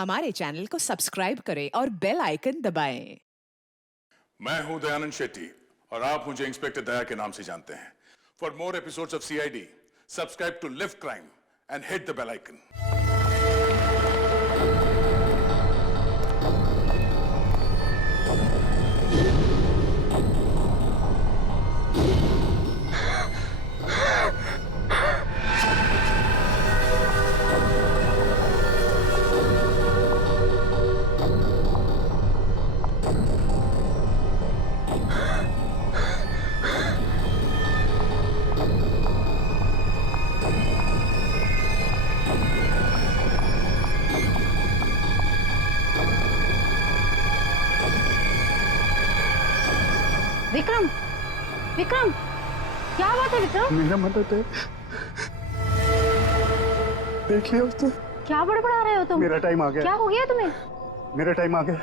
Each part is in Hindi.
हमारे चैनल को सब्सक्राइब करें और बेल आइकन दबाएं। मैं हूं दयानंद शेट्टी और आप मुझे इंस्पेक्टर दया के नाम से जानते हैं। For more episodes of CID, subscribe to live crime and hit the bell icon. Vikram, Vikram, क्या बात है विक्रम? मेरा मदद है, देख लिया उसने। क्या बड़बड़ा रहे हो तुम? मेरा टाइम आ गया। क्या हो गया तुम्हें? मेरा टाइम आ गया।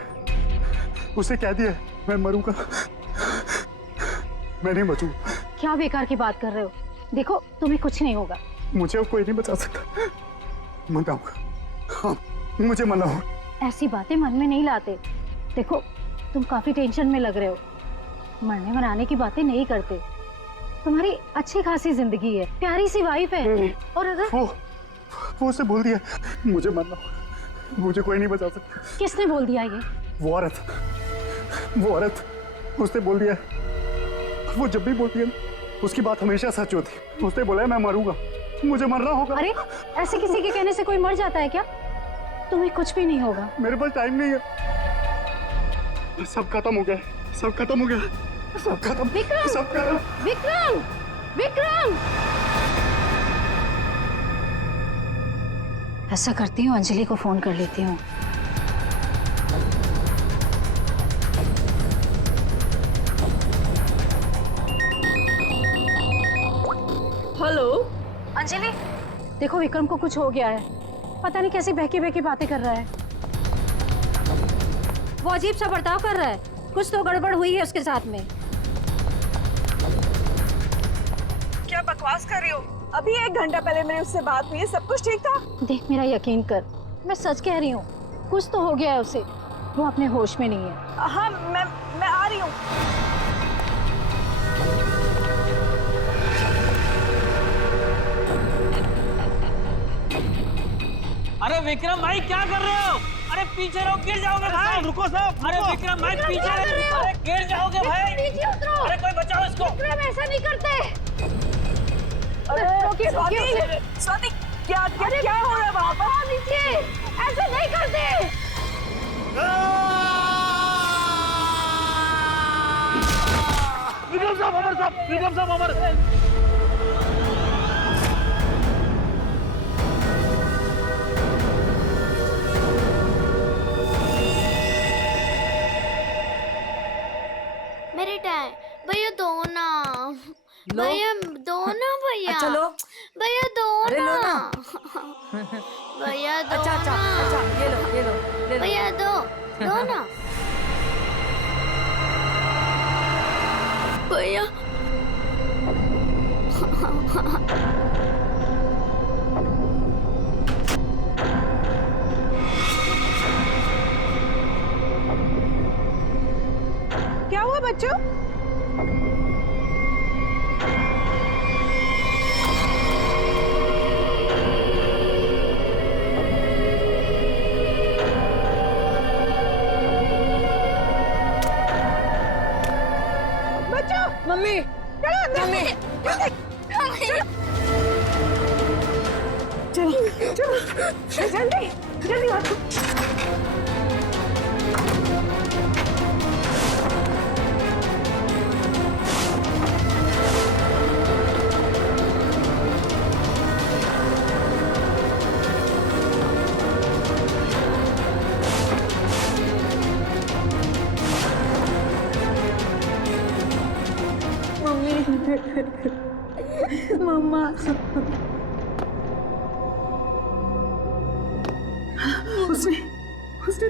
उसे कह दिया मैं मरूंगा, मैं नहीं बचूंगा। क्या बेकार की बात कर रहे हो? देखो तुम्हें कुछ नहीं होगा। मुझे अब कोई नहीं बचा सकता। मनाऊंगा, हाँ, मुझे मनाओ। ऐसी बातें मन में नहीं लाते। देखो तुम काफी टेंशन में लग रहे हो। मरने मराने की बातें नहीं करते। तुम्हारी अच्छी खासी जिंदगी है, प्यारी सी वाइफ है। और अगर वो उसे बोल दिया मुझे मरना, मुझे कोई नहीं बचा सकता। किसने बोल दिया ये? वो औरत उसने बोल दिया। वो जब भी बोलती है उसकी बात हमेशा सच होती। उसने बोला है मैं मरूंगा, मुझे मरना होगा। अरे ऐसे किसी के कहने से कोई मर जाता है क्या? तुम्हें कुछ भी नहीं होगा। मेरे पास टाइम नहीं है। सब खत्म हो गया, सब खत्म हो गया, सब खत्म। विक्रम, सब खत्म। विक्रम, विक्रम! ऐसा करती हूँ, अंजलि को फोन कर लेती हूँ। हेलो अंजलि, देखो विक्रम को कुछ हो गया है। पता नहीं कैसी बहकी बहकी बातें कर रहा है। वो अजीब सा बर्ताव कर रहा है। कुछ तो गड़बड़ हुई है उसके साथ में। क्या बकवास कर रही हो? अभी 1 घंटा पहले मेरी उससे बात हुई है, सब कुछ ठीक था। देख मेरा यकीन कर, मैं सच कह रही हूँ। कुछ तो हो गया है उसे, वो अपने होश में नहीं है। हाँ मैं आ रही हूँ। अरे विक्रम भाई क्या कर रहे हो? अरे पीछे रहो, गिर जाओगे भाई। रुको साहब। अरे विक्रम भाई पीछे रहो, अरे गिर जाओगे भाई। नीचे उतरो। अरे कोई बचाओ इसको। विक्रम ऐसा नहीं करते। अरे स्वाति क्या हो रहा है वहाँ पर? नीचे ऐसा नहीं करते। विक्रम साहब अमर, विक्रम साहब अमर। मेरे टाइम भैया दो ना, भैया दो ना, भैया चलो भैया दो अरे लो ना, ना। भैया दो अच्छा ना, ये लो भैया दो ना भैया। क्या हुआ बच्चों? मम्मी मम्मी चलो जल्दी जल्दी आओ। मम्मा उसने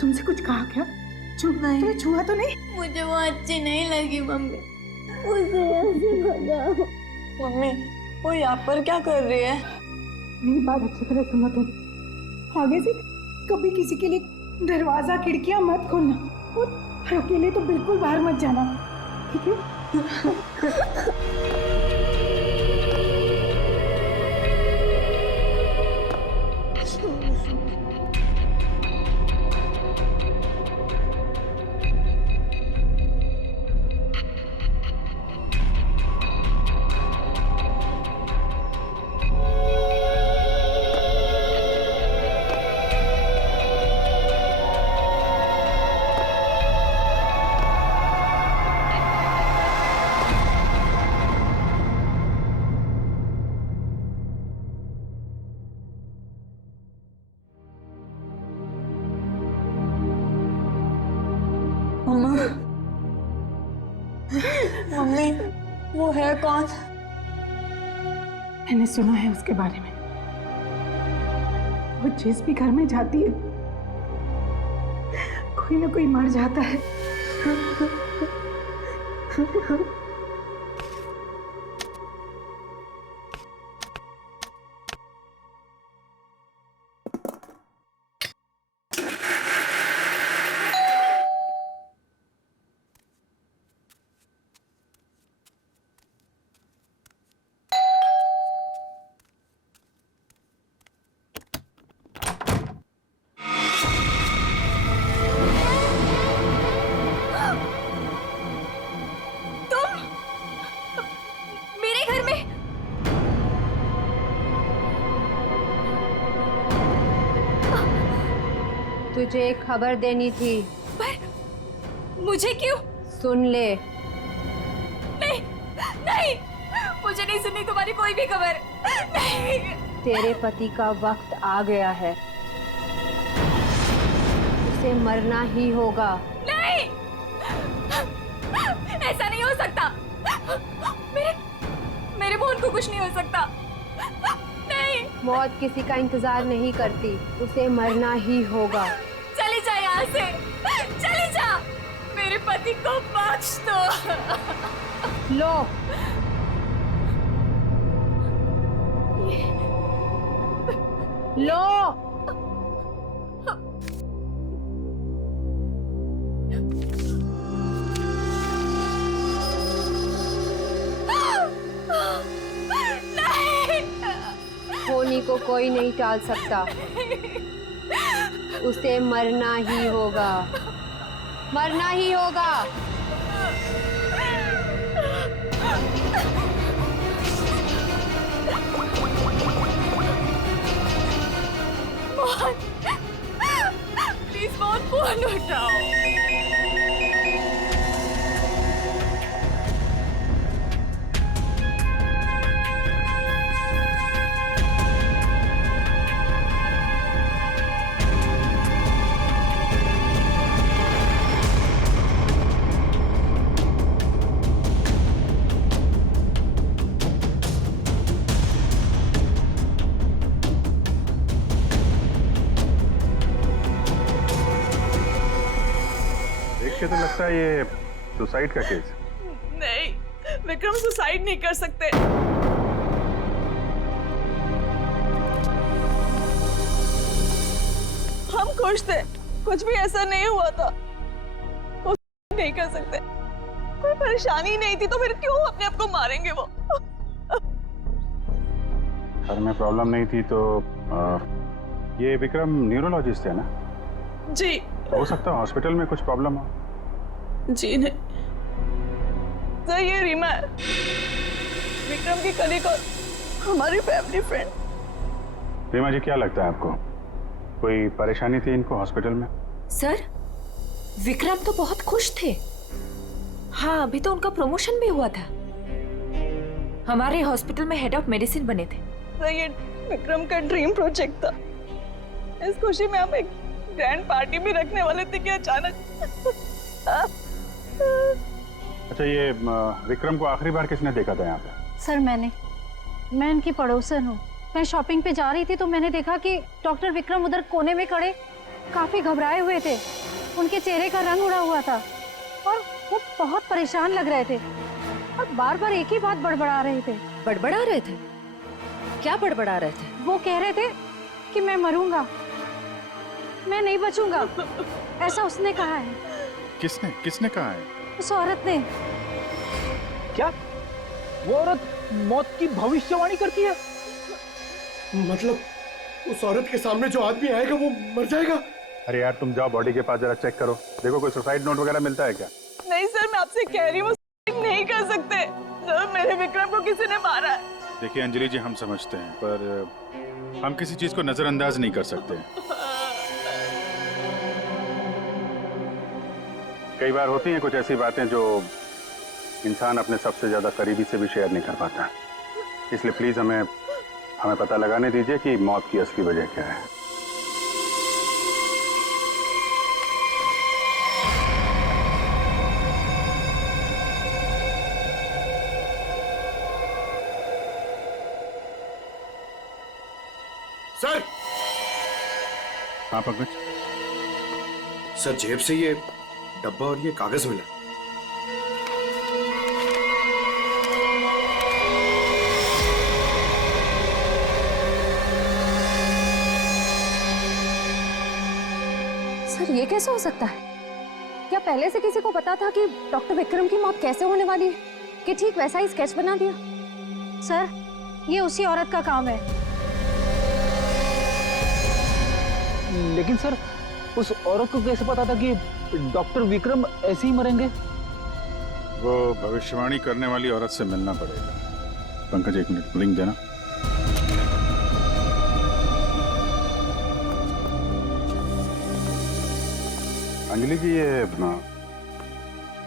तुमसे कुछ कहा क्या? तुम्हें छुआ तो नहीं? मुझे वो अच्छी नहीं लगी मम्मी, उसे ऐसे भगाओ। मम्मी वो यहाँ पर क्या कर रही है? मेरी बात अच्छी तरह सुनो तुम। आगे से कभी किसी के लिए दरवाजा खिड़कियां मत खोलना और अकेले तो बिल्कुल बाहर मत जाना, ठीक है? मम्मी, वो है कौन? मैंने सुना है उसके बारे में। वो जिस भी घर में जाती है कोई ना कोई मर जाता है। तुझे एक खबर देनी थी। पर मुझे क्यों? सुन ले। नहीं, नहीं, मुझे नहीं सुननी तुम्हारी कोई भी खबर। नहीं। तेरे पति का वक्त आ गया है, उसे मरना ही होगा। नहीं, ऐसा नहीं हो सकता। मेरे मोहन को कुछ नहीं हो सकता। नहीं। मौत किसी का इंतजार नहीं करती, उसे मरना ही होगा। चली जा यहाँ से, चली जा। मेरे पति को बख्श दो। लो। लो। होनी को कोई नहीं टाल सकता, उसे मरना ही होगा, मरना ही होगा। मोहन, प्लीज मोहन, फोन उठाओ। देख के तो लगता है ये सुसाइड का केस है। नहीं, विक्रम सुसाइड नहीं कर सकते। हम खुश थे, कुछ भी ऐसा नहीं हुआ था। वो नहीं कर सकते, कोई परेशानी नहीं थी तो फिर क्यों अपने आप को मारेंगे वो? घर में प्रॉब्लम नहीं थी तो ये विक्रम न्यूरोलॉजिस्ट है ना? जी। हो सकता है हॉस्पिटल में कुछ प्रॉब्लम हो। जी नहीं सर, ये रीमा है, विक्रम की कलीग और हमारी फैमिली फ्रेंड। रीमा जी, क्या लगता है आपको कोई परेशानी थी इनको हॉस्पिटल में? सर, विक्रम तो बहुत खुश थे। हाँ, अभी तो उनका प्रमोशन भी हुआ था, हमारे हॉस्पिटल में हेड ऑफ मेडिसिन बने थे। सर, ये विक्रम का ड्रीम प्रोजेक्ट था। इस खुशी में हम एक ग्रैंड पार्टी भी रखने वाले थे कि अचानक। अच्छा, ये विक्रम को आखिरी बार किसने देखा था यहाँ पे? सर, मैं इनकी पड़ोसन हूँ। मैं शॉपिंग पे जा रही थी तो मैंने देखा कि डॉक्टर विक्रम उधर कोने में खड़े काफी घबराए हुए थे। उनके चेहरे का रंग उड़ा हुआ था और वो बहुत परेशान लग रहे थे और बार बार एक ही बात बड़बड़ा रहे थे। बड़बड़ा रहे थे? क्या बड़बड़ा रहे थे? वो कह रहे थे कि मैं मरूंगा। मैं नहीं बचूंगा, ऐसा उसने कहा है। किसने किसने कहा है? उस औरत ने। क्या वो औरत मौत की भविष्यवाणी करती है? मतलब उस औरत के सामने जो आदमी आएगा वो मर जाएगा? अरे यार तुम जाओ बॉडी के पास जरा चेक करो, देखो कोई सुसाइड नोट वगैरह मिलता है क्या? नहीं सर, मैं आपसे कह रही हूँ नहीं कर सकते सर, मेरे विक्रम को किसी ने मारा है। देखिए अंजलि जी, हम समझते हैं पर हम किसी चीज को नजरअंदाज नहीं कर सकते। कई बार होती हैं कुछ ऐसी बातें जो इंसान अपने सबसे ज्यादा करीबी से भी शेयर नहीं कर पाता, इसलिए प्लीज हमें पता लगाने दीजिए कि मौत की असली वजह क्या है। सर! हाँ पंकज। सर जेब से ये डब्बा और ये कागज मिला। सर ये कैसे हो सकता है? क्या पहले से किसी को पता था कि डॉक्टर विक्रम की मौत कैसे होने वाली है, कि ठीक वैसा ही स्केच बना दिया? सर, ये उसी औरत का काम है। लेकिन सर, उस औरत को कैसे पता था कि डॉक्टर विक्रम ऐसे ही मरेंगे? वो भविष्यवाणी करने वाली औरत से मिलना पड़ेगा। पंकज एक मिनट, रिंग देना। अंजलि जी, ये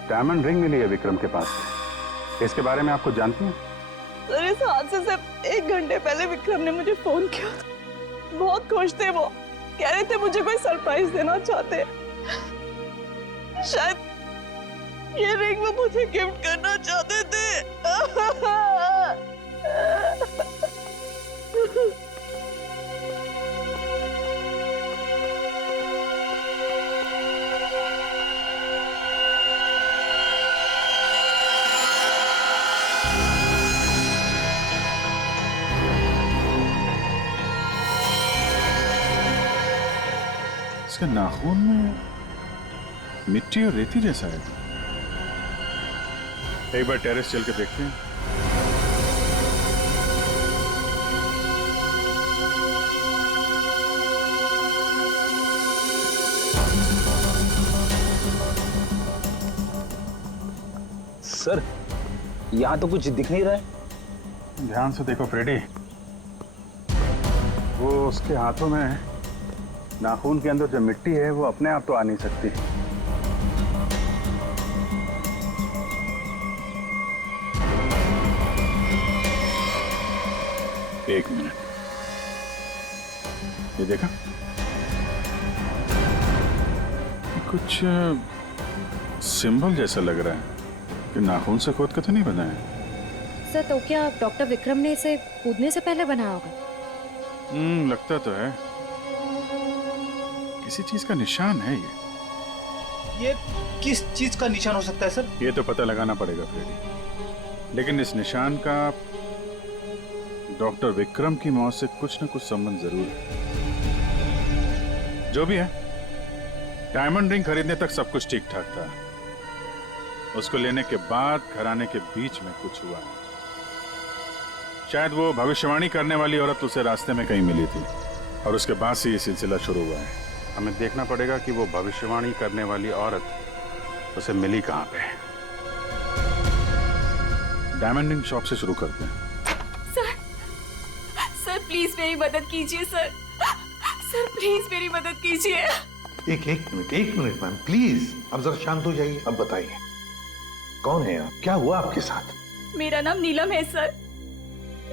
डायमंड रिंग मिली है विक्रम के पास से, इसके बारे में आपको जानती हैं? सर इस हादसे से 1 घंटे पहले विक्रम ने मुझे फोन किया था। बहुत खुश थे वो, कह रहे थे मुझे कोई सरप्राइज देना चाहते। शायद ये रिंग वो मुझे गिफ्ट करना चाहते थे। इसके नाखून में मिट्टी और रेती जैसा है। एक बार टेरेस चल के देखते हैं। सर यहाँ तो कुछ दिख नहीं रहा है। ध्यान से देखो फ्रेडी, वो उसके हाथों में नाखून के अंदर जो मिट्टी है वो अपने आप तो आ नहीं सकती। एक मिनट, ये देखा, कुछ सिंबल जैसा लग रहा है कि नाखून से खोद के तो नहीं बना है। सर तो क्या डॉक्टर विक्रम ने इसे कूदने से पहले बनाया होगा? लगता तो है, किसी चीज का निशान है ये किस चीज का निशान हो सकता है सर? ये तो पता लगाना पड़ेगा फ्रेडी, लेकिन इस निशान का डॉक्टर विक्रम की मौत से कुछ न कुछ संबंध जरूर है। जो भी है, डायमंड रिंग खरीदने तक सब कुछ ठीक ठाक था। उसको लेने के बाद घराने के बीच में कुछ हुआ। शायद वो भविष्यवाणी करने वाली औरत उसे रास्ते में कहीं मिली थी और उसके बाद से ये सिलसिला शुरू हुआ है। हमें देखना पड़ेगा कि वो भविष्यवाणी करने वाली औरत उसे मिली कहाँ पे। डायमंड रिंग शॉप से शुरू करते हैं। सर प्लीज मेरी मदद कीजिए सर। सर प्लीज मेरी मदद कीजिए। एक मिनट मैम प्लीज, अब जरा शांत हो जाइए। अब बताइए कौन है आप, क्या हुआ आपके साथ? मेरा नाम नीलम है सर।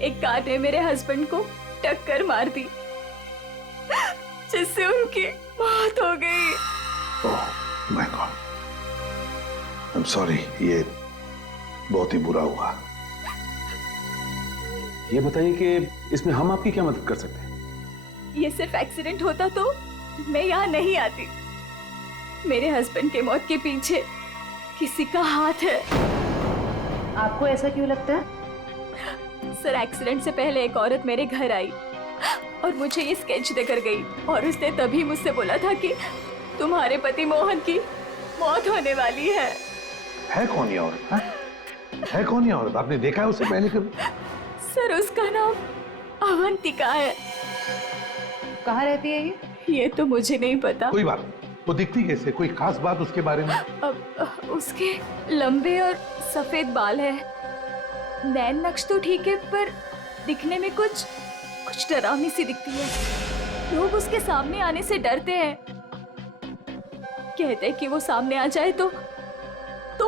एक कार ने मेरे हस्बैंड को टक्कर मार दी जिससे उनकी मौत हो गई। Oh my God, I am sorry, ये बहुत ही बुरा हुआ। ये बताइए कि इसमें हम आपकी क्या मदद कर सकते हैं? ये सिर्फ एक्सीडेंट होता तो मैं यहाँ नहीं आती। मेरे हस्बैंड के मौत के पीछे किसी का हाथ है। आपको ऐसा क्यों लगता है? सर एक्सीडेंट से पहले एक औरत मेरे घर आई और मुझे ये स्केच देकर गई और उसने तभी मुझसे बोला था कि तुम्हारे पति मोहन की मौत होने वाली है। कौन ये औरत? है कौन ये औरत? आपने देखा है उसे पहले कभी? सर उसका नाम अवंतिका है। कहाँ रहती है ये तो मुझे नहीं पता। कोई बात नहीं, वो दिखती कैसे? कोई खास बात उसके बारे में? अब उसके लंबे और सफेद बाल है, नैन नक्श तो ठीक है पर दिखने में कुछ डरावनी सी दिखती है। लोग उसके सामने आने से डरते हैं, कहते हैं कि वो सामने आ जाए तो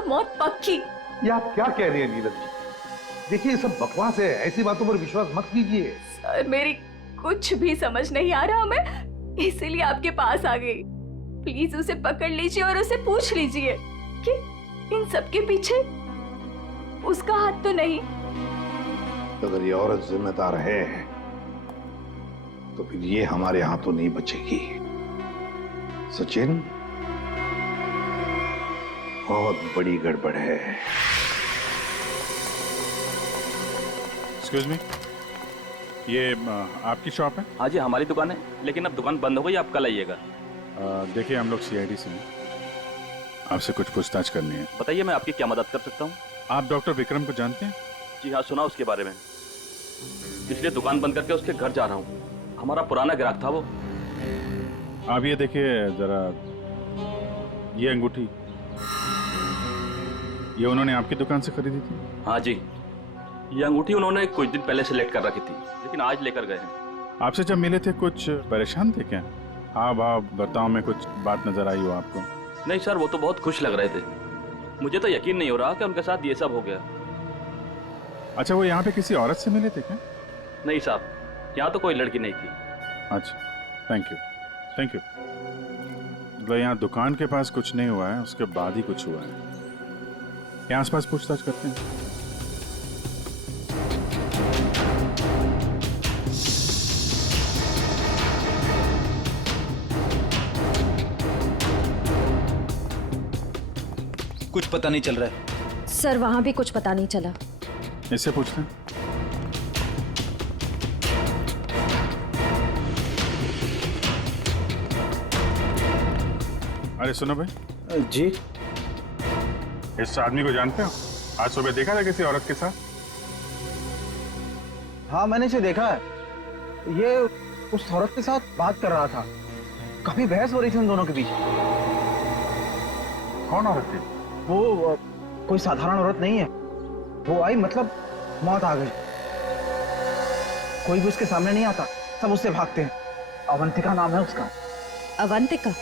मौत पक्की। ये आप क्या कह रही हैं नीरज जी? देखिए ये सब बकवास है, ऐसी बातों पर विश्वास मत कीजिए। सर मेरी कुछ भी समझ नहीं आ रहा, मैं इसीलिए आपके पास आ गई। प्लीज उसे पकड़ लीजिए और उसे पूछ लीजिए कि इन सब के पीछे उसका हाथ तो नहीं। अगर ये औरत जिम्मेदार है तो फिर ये हमारे हाथों नहीं बचेगी। सचिन, बहुत बड़ी गड़बड़ है। एक्सक्यूज मी, ये आपकी शॉप है? हाँ जी हमारी दुकान है, लेकिन अब दुकान बंद हो गई, आप कल आइएगा। देखिए हम लोग सीआईडी से हैं, आपसे कुछ पूछताछ करनी है। बताइए मैं आपकी क्या मदद कर सकता हूँ? आप डॉक्टर विक्रम को जानते हैं? जी हाँ, सुना उसके बारे में, इसलिए दुकान बंद करके उसके घर जा रहा हूँ। हमारा पुराना ग्राहक था वो। आप ये देखिए जरा, ये अंगूठी ये उन्होंने आपकी दुकान से खरीदी थी? हाँ जी, ये अंगूठी उन्होंने कुछ दिन पहले सेलेक्ट कर रखी थी, लेकिन आज लेकर गए हैं। आपसे जब मिले थे कुछ परेशान थे क्या? हाँ भाव बर्ताव में कुछ बात नजर आई हो आपको? नहीं सर, वो तो बहुत खुश लग रहे थे। मुझे तो यकीन नहीं हो रहा कि उनके साथ ये सब हो गया। अच्छा, वो यहाँ पे किसी औरत से मिले थे क्या? नहीं साहब, यहाँ तो कोई लड़की नहीं थी। अच्छा, थैंक यू। मतलब यहाँ दुकान के पास कुछ नहीं हुआ है, उसके बाद ही कुछ हुआ है। यहाँ आसपास पूछताछ करते हैं। कुछ पता नहीं चल रहा है सर, वहां भी कुछ पता नहीं चला। इससे पूछते हैं। अरे सुनो भाई। जी? इस आदमी को जानते हो? आज सुबह देखा था किसी औरत के साथ? हाँ मैंने इसे देखा है, ये उस औरत के साथ बात कर रहा था। काफी बहस हो रही थी उन दोनों के बीच। कौन औरत थी? वो कोई साधारण औरत नहीं है। वो आई मतलब मौत आ गई। कोई भी उसके सामने नहीं आता, सब उससे भागते हैं। अवंतिका नाम है उसका। अवंतिका?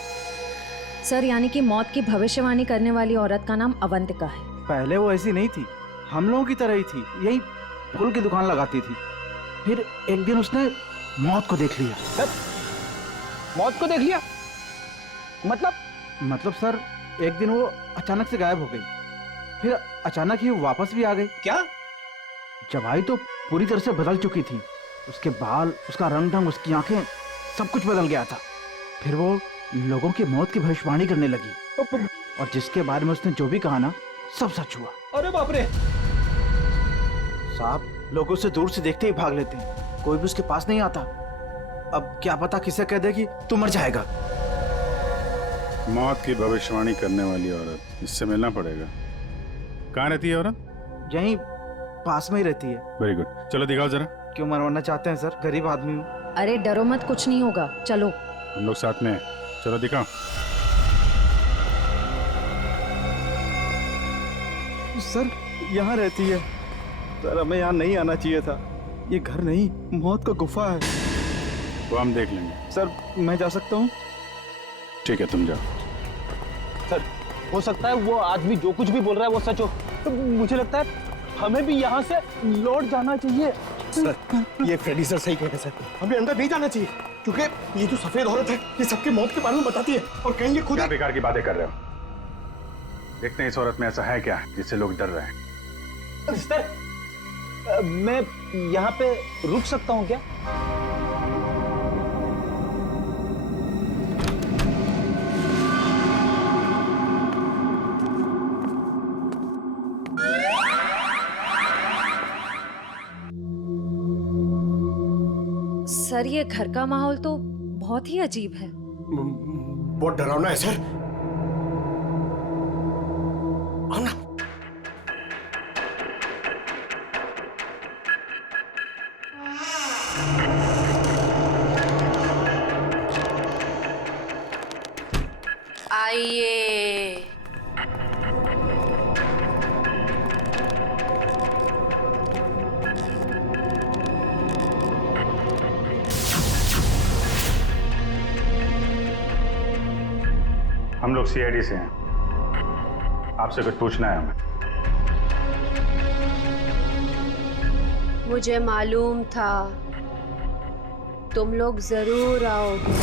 सर यानी कि मौत की भविष्यवाणी करने वाली औरत का नाम अवंतिका है। पहले वो ऐसी नहीं थी, हम लोगों की तरह ही थी, यही फूल की दुकान लगाती थी। फिर एक दिन उसने मौत को देख लिया। मौत को देख लिया? मतलब सर, एक दिन वो अचानक से गायब हो गई, फिर अचानक ही वापस भी आ गई। क्या? जब आई तो पूरी तरह से बदल चुकी थी। उसके बाल, उसका रंग ढंग, उसकी आंखें, सब कुछ बदल गया था। फिर वो लोगों की मौत की भविष्यवाणी करने लगी, और जिसके बारे में उसने जो भी कहा ना, सब सच हुआ। अरे बाप रे! साहब, लोग उसे दूर से देखते ही भाग लेते हैं, कोई भी उसके पास नहीं आता। अब क्या पता किसे कह दे कि तू मर जाएगा। मौत की भविष्यवाणी करने वाली औरत, इससे मिलना पड़ेगा। कहाँ रहती है औरत? यहीं पास में ही रहती है। वेरी गुड, चलो दिखाओ जरा। क्यों मरवाना चाहते हैं सर? गरीब आदमी हूँ। अरे डरो मत, कुछ नहीं होगा, चलो। हम लोग साथ में हैं, चलो दिखाओ। सर यहाँ रहती है। सर हमें यहाँ नहीं आना चाहिए था, ये घर नहीं, मौत का गुफा है। वो हम देख लेंगे। सर मैं जा सकता हूँ? ठीक है, तुम जाओ। सर हो सकता है वो आदमी जो कुछ भी बोल रहा है वो सच हो, तो मुझे लगता है हमें भी यहाँ से लौट जाना चाहिए। सर ये फ्रेडी सर सही कहते हैं सर, हमें अंदर नहीं जाना चाहिए, क्योंकि ये जो सफेद औरत है ये सबके मौत के बारे में बताती है, और कहेंगे खुद। क्या बेकार की बातें कर रहे हो? देखते हैं इस औरत में ऐसा है क्या जिससे लोग डर रहे हैं। सर मैं यहाँ पे रुक सकता हूँ क्या? सर ये घर का माहौल तो बहुत ही अजीब है। बहुत डरावना है सर। आओ ना। आइए। हम लोग सीआईडी से हैं, आपसे कुछ पूछना है हमें। मुझे मालूम था तुम लोग जरूर आओगे।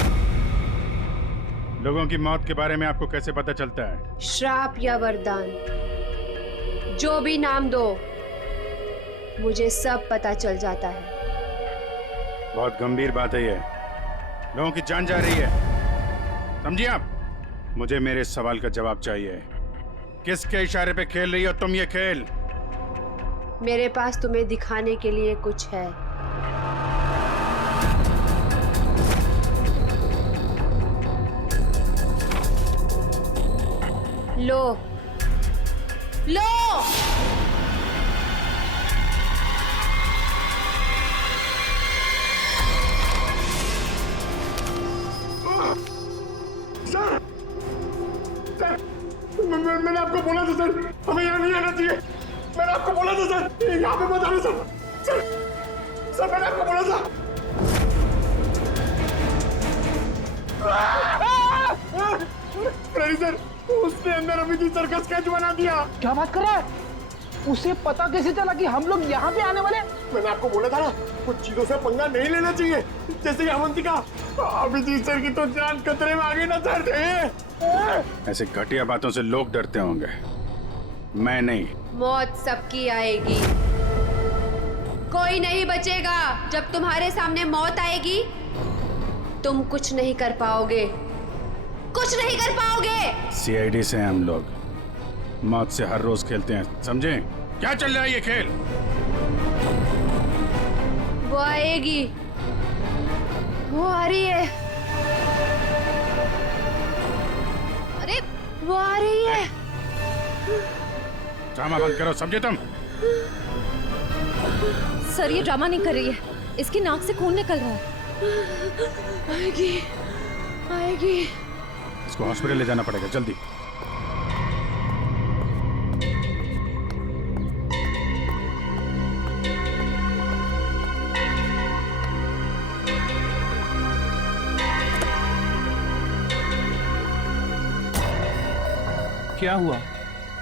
लोगों की मौत के बारे में आपको कैसे पता चलता है? श्राप या वरदान, जो भी नाम दो, मुझे सब पता चल जाता है। बहुत गंभीर बात है ये। लोगों की जान जा रही है, समझिए आप? मुझे मेरे सवाल का जवाब चाहिए। किसके इशारे पे खेल रही हो तुम ये खेल? मेरे पास तुम्हें दिखाने के लिए कुछ है। लो लो। मैंने आपको बोला था सर, हमें यहाँ नहीं आना चाहिए। मैंने आपको बोला था सर, यहाँ पे मत आना सर। सर मैंने आपको बोला था। फ्रेडी सर, उसने अंदर अभी की सर का स्केच बना दिया। क्या बात कर रहा है? उसे पता कैसे चला कि हम लोग यहाँ पे आने वाले? मैंने आपको बोला था ना, कुछ चीजों से पंगा नहीं लेना चाहिए, जैसे अवंतिका। अभिजीत सर की तो जान खतरे में आ गई ना सर। ऐसे घटिया बातों से लोग डरते होंगे, मैं नहीं। मौत सबकी आएगी, कोई नहीं बचेगा। जब तुम्हारे सामने मौत आएगी, तुम कुछ नहीं कर पाओगे, कुछ नहीं कर पाओगे। सीआईडी से हैं हम लोग, मौत से हर रोज खेलते हैं, समझे? क्या चल रहा है ये खेल? वो आएगी, वो आ रही है। अरे वो आ रही है। ड्रामा बंद करो, समझे तुम? सर ये ड्रामा नहीं कर रही है, इसकी नाक से खून निकल रहा है। आएगी आएगी। इसको हॉस्पिटल ले जाना पड़ेगा, जल्दी। क्या हुआ?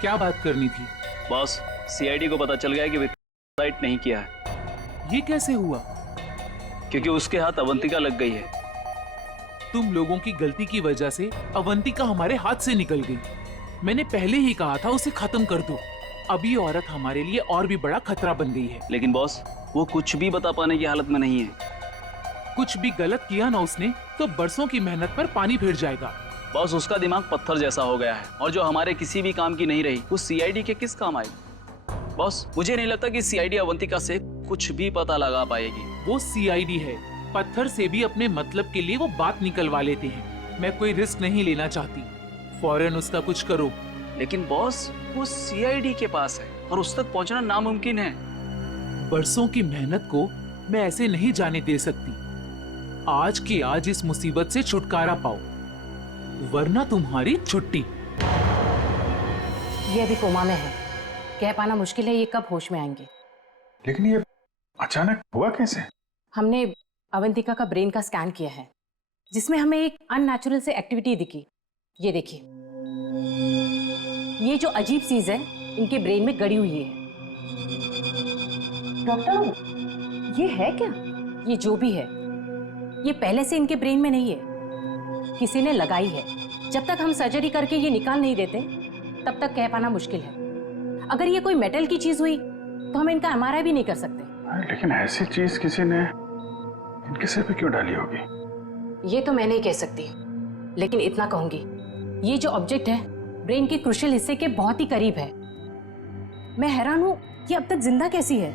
क्या बात करनी थी? बॉस, सीआईडी को पता चल गया कि विक्रम सुसाइड नहीं किया है। ये कैसे हुआ? क्योंकि उसके हाथ अवंतिका लग गई है। तुम लोगों की गलती की वजह से अवंतिका हमारे हाथ से निकल गई। मैंने पहले ही कहा था उसे खत्म कर दो। अभी औरत हमारे लिए और भी बड़ा खतरा बन गई है। लेकिन बॉस, वो कुछ भी बता पाने की हालत में नहीं है। कुछ भी गलत किया ना उसने तो बरसों की मेहनत पर पानी फिर जाएगा। बॉस, उसका दिमाग पत्थर जैसा हो गया है, और जो हमारे किसी भी काम की नहीं रही, वो सीआईडी के किस काम आई? बॉस, मुझे नहीं लगता कि सीआईडी अवंतिका से कुछ भी पता लगा पाएगी। वो सीआईडी है, पत्थर से भी अपने मतलब के लिए वो बात निकलवा लेते हैं। मैं कोई रिस्क नहीं लेना चाहती, फौरन उसका कुछ करो। लेकिन बॉस, वो सीआईडी के पास है और उस तक पहुंचना नामुमकिन है। बरसों की मेहनत को मैं ऐसे नहीं जाने दे सकती। आज की आज इस मुसीबत से छुटकारा पाओ, वरना तुम्हारी छुट्टी। ये अभी कोमा में है, कह पाना मुश्किल है ये कब होश में आएंगे। लेकिन ये अचानक हुआ कैसे? हमने अवंतिका का ब्रेन का स्कैन किया है, जिसमें हमें एक अननेचुरल से एक्टिविटी दिखी। ये देखिए, ये जो अजीब चीज है इनके ब्रेन में गड़ी हुई है। डॉक्टर, ये है क्या? ये जो भी है, ये पहले से इनके ब्रेन में नहीं है, किसी ने लगाई है। जब तक हम सर्जरी करके ये निकाल नहीं देते, तब तक कह पाना मुश्किल है। अगर ये कोई मेटल की चीज हुई तो हम इनका एमआरआई भी नहीं कर सकते। लेकिन ऐसी चीज किसी ने इनके सिर पे क्यों डाली होगी? ये तो मैं नहीं कह सकती, लेकिन इतना कहूंगी, ये जो ऑब्जेक्ट है ब्रेन के क्रूशियल हिस्से के बहुत ही करीब है। मैं हैरान हूं कि अब तक जिंदा कैसी है।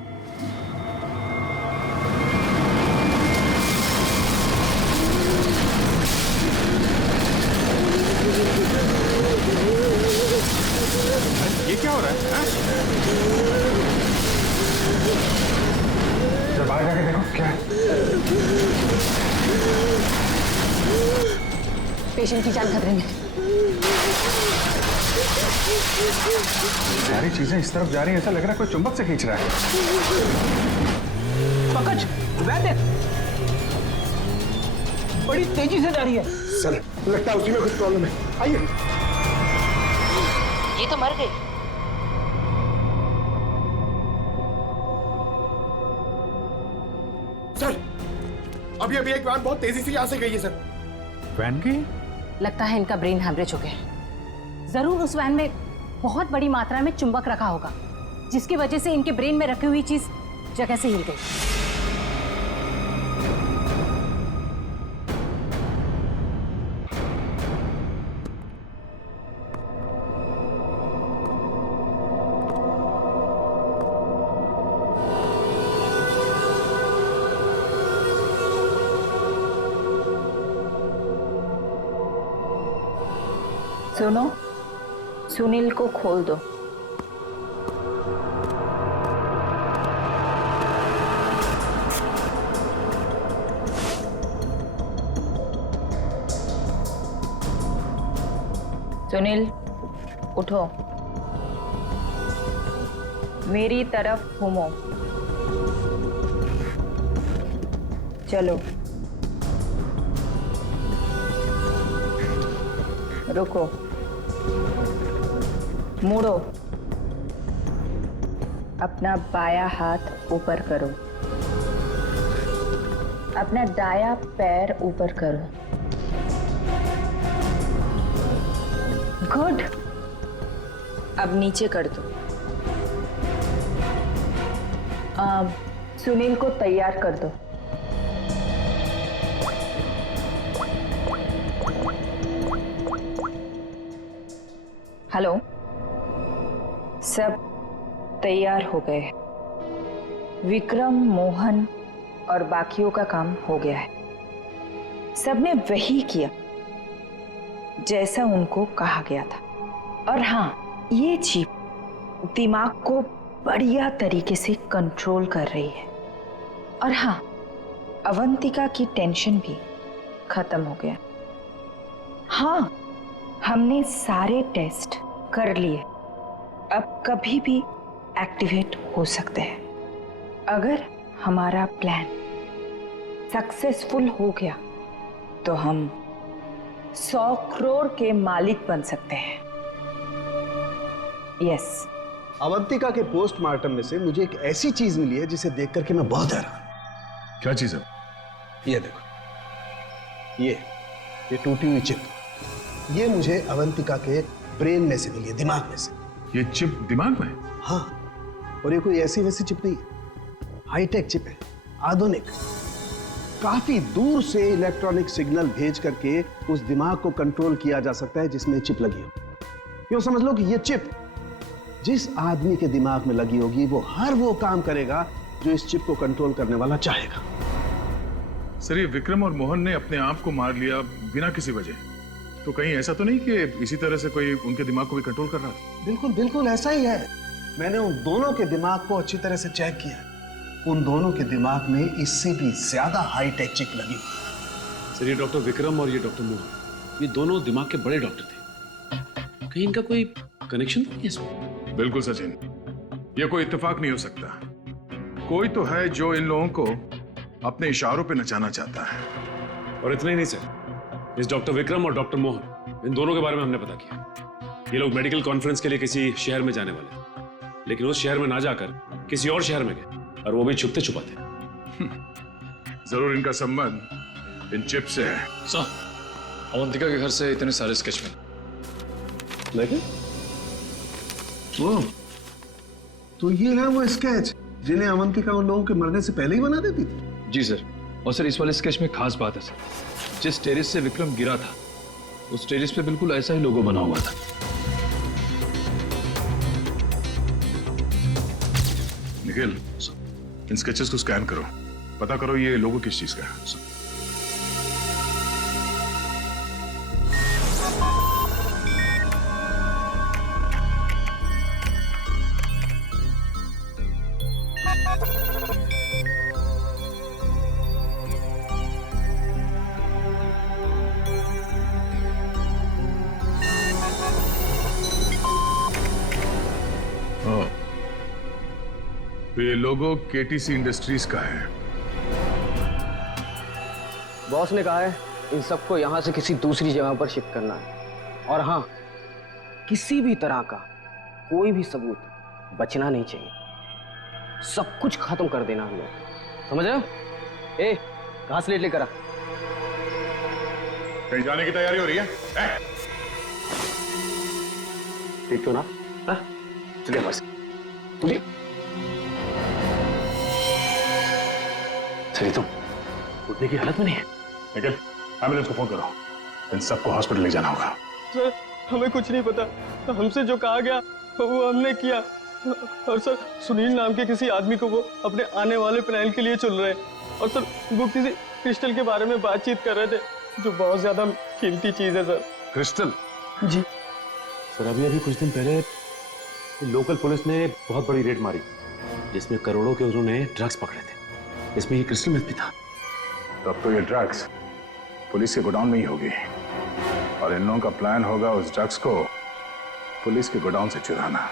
पेशेंट की जान खतरे में। सारी चीजें इस तरफ जा रही हैं, ऐसा लग रहा है कोई चुंबक से खींच रहा है। पंकज, वह देख, बड़ी तेजी से जा रही है। सर लगता है उसी में कुछ प्रॉब्लम है, आइए। ये तो मर गई। सर अभी एक वैन बहुत तेजी से यहाँ से गई है सर। वैन गई? लगता है इनका ब्रेन हैमरेज हो गया। जरूर उस वैन में बहुत बड़ी मात्रा में चुंबक रखा होगा, जिसकी वजह से इनके ब्रेन में रखी हुई चीज जगह से हिल गई। सुनो, सुनील को खोल दो। सुनील उठो, मेरी तरफ घूमो। चलो रुको, मुड़ो, अपना बाया हाथ ऊपर करो, अपना दाया पैर ऊपर करो। गुड, अब नीचे कर दो। सुनील को तैयार कर दो। हेलो, सब तैयार हो गए। विक्रम, मोहन और बाकियों का काम हो गया है। सबने वही किया जैसा उनको कहा गया था। और हाँ, ये चिप दिमाग को बढ़िया तरीके से कंट्रोल कर रही है। और हाँ, अवंतिका की टेंशन भी खत्म हो गया। हाँ, हमने सारे टेस्ट कर लिए, अब कभी भी एक्टिवेट हो सकते हैं। अगर हमारा प्लान सक्सेसफुल हो गया तो हम 100 करोड़ के मालिक बन सकते हैं। यस। अवंतिका के पोस्टमार्टम में से मुझे एक ऐसी चीज मिली है जिसे देख करके मैं बहुत हैरान। क्या चीज है? ये देखो, ये टूटी हुई चिप, ये मुझे अवंतिका के ब्रेन में से मिली है, दिमाग में से। ये चिप दिमाग में? हाँ, और ये कोई ऐसी वैसी चिप नहीं है, हाईटेक चिप है, आधुनिक। काफी दूर से इलेक्ट्रॉनिक सिग्नल भेज करके उस दिमाग को कंट्रोल किया जा सकता है जिसमें चिप लगी हो। यूं समझ लो कि ये चिप जिस आदमी के दिमाग में लगी होगी वो हर वो काम करेगा जो इस चिप को कंट्रोल करने वाला चाहेगा। सर, ये विक्रम और मोहन ने अपने आप को मार लिया बिना किसी वजह, तो कहीं ऐसा तो नहीं कि इसी तरह से कोई उनके दिमाग को भी कंट्रोल कर रहा था? बिल्कुल बिल्कुल ऐसा ही है। मैंने उन दोनों के दिमाग को अच्छी तरह से चेक किया। उन दोनों के दिमाग में इससे भी ज्यादा हाईटेक चिप लगी हुई। सर, ये डॉक्टर विक्रम और ये डॉक्टर मोहन, ये दोनों दिमाग के बड़े डॉक्टर थे। कहीं इनका कोई कनेक्शन तो नहीं है इसमें? बिल्कुल सचिन, ये कोई इत्तेफाक नहीं हो सकता। कोई तो है जो इन लोगों को अपने इशारों पे नचाना चाहता है। और इतना ही नहीं सर, इस डॉक्टर विक्रम और डॉक्टर मोहन, इन दोनों के बारे में हमने पता किया। ये लोग मेडिकल कॉन्फ्रेंस के लिए किसी शहर में जाने वाले, लेकिन उस शहर में ना जाकर किसी और शहर में गए, और वो भी छुपते छुपाते। जरूर इनका संबंध इन चिप से है। सर, अवंतिका के घर से इतने सारे स्केच लगे? वो तो ये है वो स्केच जिन्हें अवंतिका उन लोगों के मरने से पहले ही बना देती थी। जी सर, और सर इस वाले स्केच में खास बात है सर, जिस टेरेस से विक्रम गिरा था उस टेरेस पे बिल्कुल ऐसा ही लोगो बना हुआ था। निखिल, इन स्केचेस को स्कैन करो, पता करो ये लोगो किस चीज का है। तो ये लोगो केटीसी इंडस्ट्रीज का है। बॉस ने कहा है इन सबको यहाँ से किसी दूसरी जगह पर शिफ्ट करना है। और हाँ, किसी भी तरह का कोई भी सबूत बचना नहीं चाहिए। सब कुछ खत्म कर देना हम लोग, समझ रहे हो? ए, घास लेकर आ। कहीं जाने की तैयारी हो रही है? ठीक क्यों ना? चलिए बस। चलिए। चलिए, तुम उठने की हालत में नहीं है। निखिल, एम्बुलेंस को फोन करो। इन सबको हॉस्पिटल ले जाना होगा। सर, हमें कुछ नहीं पता। हमसे जो कहा गया वो हमने किया। और सर, सुनील नाम के किसी आदमी को वो अपने आने वाले प्लान के लिए चुन रहे हैं। और सर, वो किसी क्रिस्टल के बारे में बातचीत कर रहे थे, जो बहुत ज्यादा कीमती चीज है सर। क्रिस्टल? जी सर, अभी कुछ दिन पहले लोकल पुलिस ने बहुत बड़ी रेड मारी, जिसमें करोड़ों के उन्होंने ड्रग्स पकड़े थे। इसमें ये क्रिस्टल मेथ भी था। तब तो ये ड्रग्स पुलिस के गोडाउन में ही होगी, और इन लोगों का प्लान होगा उस ड्रग्स को पुलिस के गोडाउन से चुराना।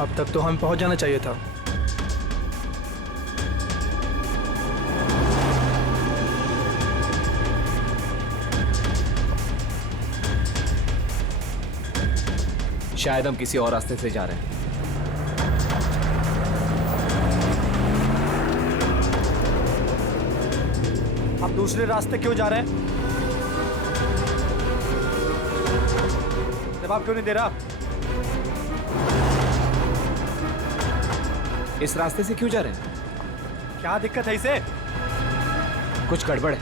अब तक तो हम पहुंच जाना चाहिए था। शायद हम किसी और रास्ते से जा रहे हैं। आप दूसरे रास्ते क्यों जा रहे हैं? जवाब क्यों नहीं दे रहा? इस रास्ते से क्यों जा रहे हैं? क्या दिक्कत है इसे? कुछ गड़बड़ है,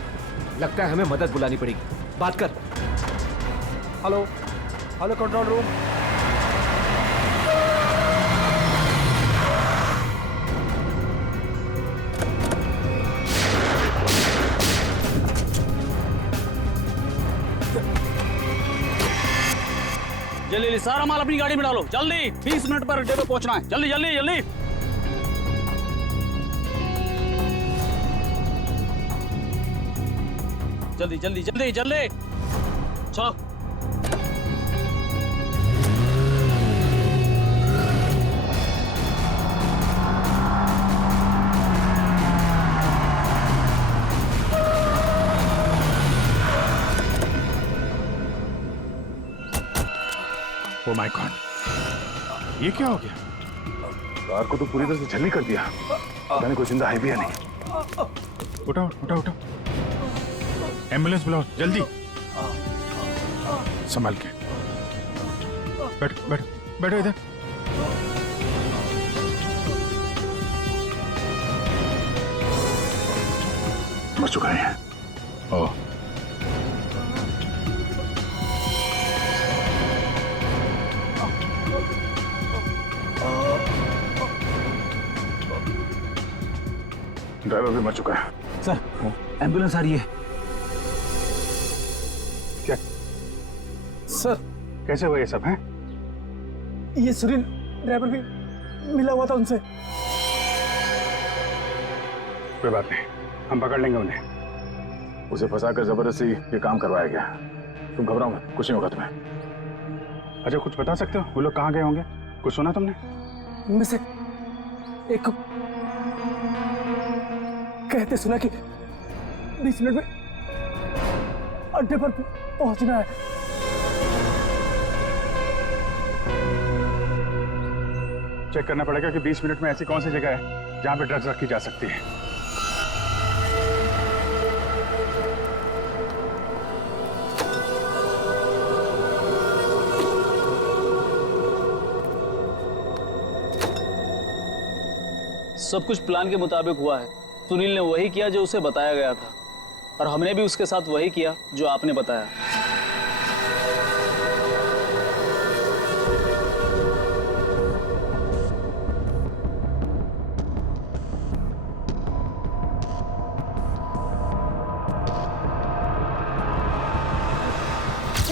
लगता है हमें मदद बुलानी पड़ेगी। बात कर। Hello, hello control room. जल्दी सारा माल अपनी गाड़ी में डालो, जल्दी। 20 मिनट पर अड्डे पे पहुंचना है। जल्दी जल्दी जल्दी। जल्दी जल्दी जल्दी जल्दी चलो। ओ माय गॉड, ये क्या हो गया? कार को तो पूरी तरह से झल्ली कर दिया। पता नहीं कोई जिंदा है भी या नहीं। उठाओ उठाओ उठाओ, एम्बुलेंस बुलाओ जल्दी। संभाल के बैठो बैठो बैठो इधर। मर चुका है। ओह, ड्राइवर भी मर चुका है। सर, एम्बुलेंस आ रही है। क्या सर, कैसे हुआ ये सब है? ये सुनील ड्राइवर भी मिला हुआ था उनसे। कोई बात नहीं, हम पकड़ लेंगे उन्हें। उसे फंसाकर जबरदस्ती ये काम करवाया गया। तुम घबराओ मत, कुछ नहीं होगा तुम्हें। अच्छा, कुछ बता सकते हो वो लोग कहाँ गए होंगे? कुछ सुना तुमने? उनमें से एक कहते सुना कि 20 मिनट में अड्डे पर पहुंचना है। चेक करना पड़ेगा कि 20 मिनट में ऐसी कौन सी जगह है जहां पे ड्रग्स रखी जा सकती है। सब कुछ प्लान के मुताबिक हुआ है। सुनील ने वही किया जो उसे बताया गया था, और हमने भी उसके साथ वही किया जो आपने बताया।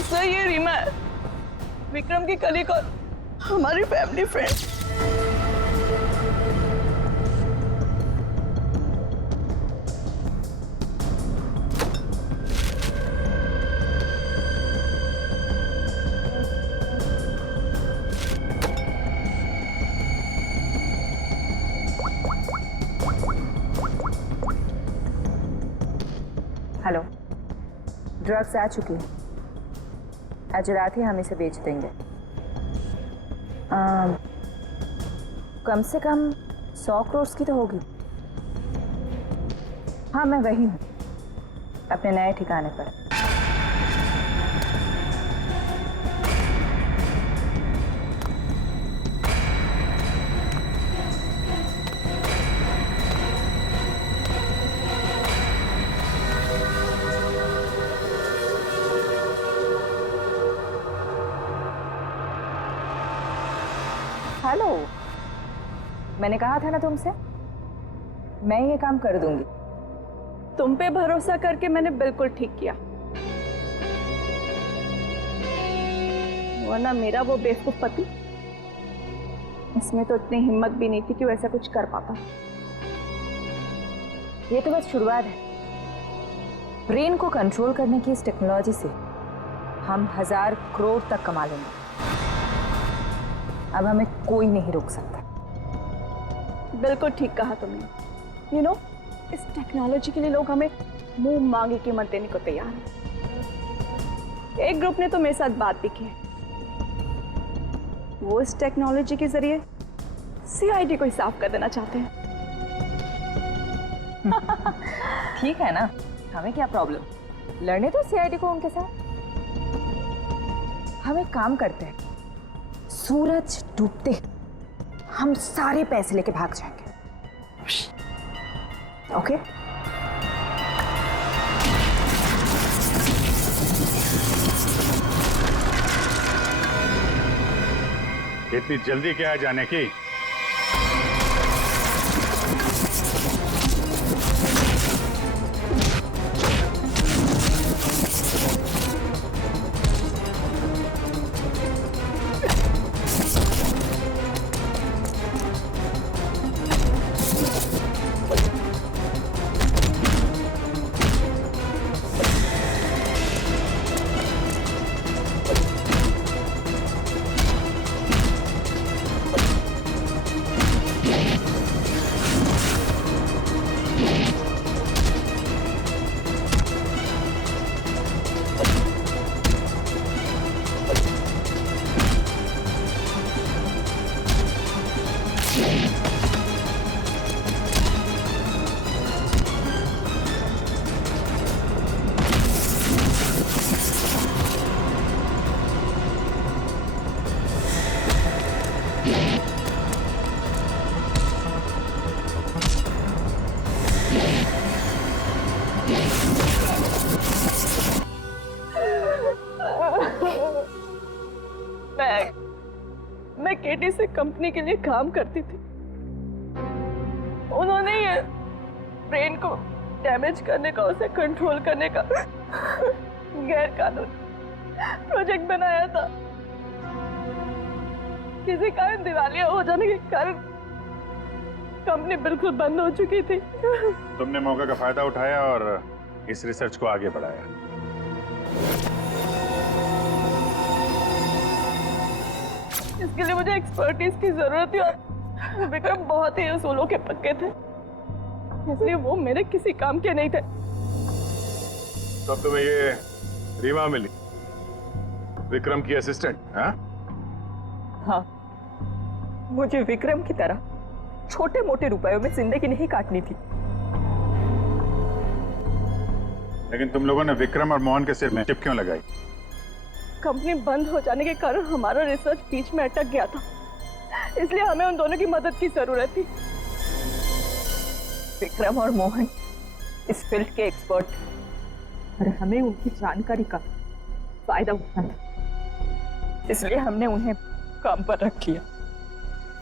सर, ये रीमा है, विक्रम की कलीग और हमारी फैमिली फ्रेंड। हेलो, ड्रग्स आ चुकी है। आज रात ही हम इसे बेच देंगे। कम से कम 100 करोड़ की तो होगी। हाँ, मैं वही हूँ, अपने नए ठिकाने पर। हेलो, मैंने कहा था ना तुमसे, मैं ये काम कर दूंगी। तुम पे भरोसा करके मैंने बिल्कुल ठीक किया, वरना मेरा वो बेवकूफ पति, इसमें तो इतनी हिम्मत भी नहीं थी कि वो ऐसा कुछ कर पाता। ये तो बस शुरुआत है। ब्रेन को कंट्रोल करने की इस टेक्नोलॉजी से हम 1000 करोड़ तक कमा लेंगे। अब हमें कोई नहीं रोक सकता। बिल्कुल ठीक कहा तुमने। इस टेक्नोलॉजी के लिए लोग हमें मुंह मांगी कीमत देने को तैयार हैं। एक ग्रुप ने तो मेरे साथ बात भी की है, वो इस टेक्नोलॉजी के जरिए सीआईडी को ही साफ कर देना चाहते हैं। ठीक है ना, हमें क्या प्रॉब्लम, लड़ने दो सीआईडी को उनके साथ। हम एक काम करते हैं, सूरज डूबते हम सारे पैसे लेके भाग जाएंगे। ओके? इतनी जल्दी क्या है जाने की? मैं केटी से कंपनी के लिए काम करती थी। उन्होंने ये ब्रेन को डैमेज करने का, उसे कंट्रोल करने का गैर कानूनी प्रोजेक्ट बनाया था। किसी कारण दिवालिया हो जाने के कारण कंपनी बिल्कुल बंद हो चुकी थी। तुमने मौके का फायदा उठाया और इस रिसर्च को आगे बढ़ाया। इसके लिए मुझे एक्सपर्टीज की जरूरत थी और विक्रम बहुत ही उसूलों के पक्के थे, इसलिए वो मेरे किसी काम के नहीं थे। तब तुम्हें ये रीमा मिली, विक्रम की असिस्टेंट? हाँ, मुझे विक्रम की तरह छोटे मोटे रुपयों में जिंदगी नहीं काटनी थी। लेकिन तुम लोगों ने विक्रम और मोहन के सिर में टिप क्यों लगाई? कंपनी बंद हो जाने के कारण हमारा रिसर्च बीच में अटक गया था, इसलिए हमें उन दोनों की मदद की जरूरत थी। विक्रम और मोहन इस फील्ड के एक्सपर्ट और हमें उनकी जानकारी का फायदा उठाना था, इसलिए हमने उन्हें काम पर रख लिया।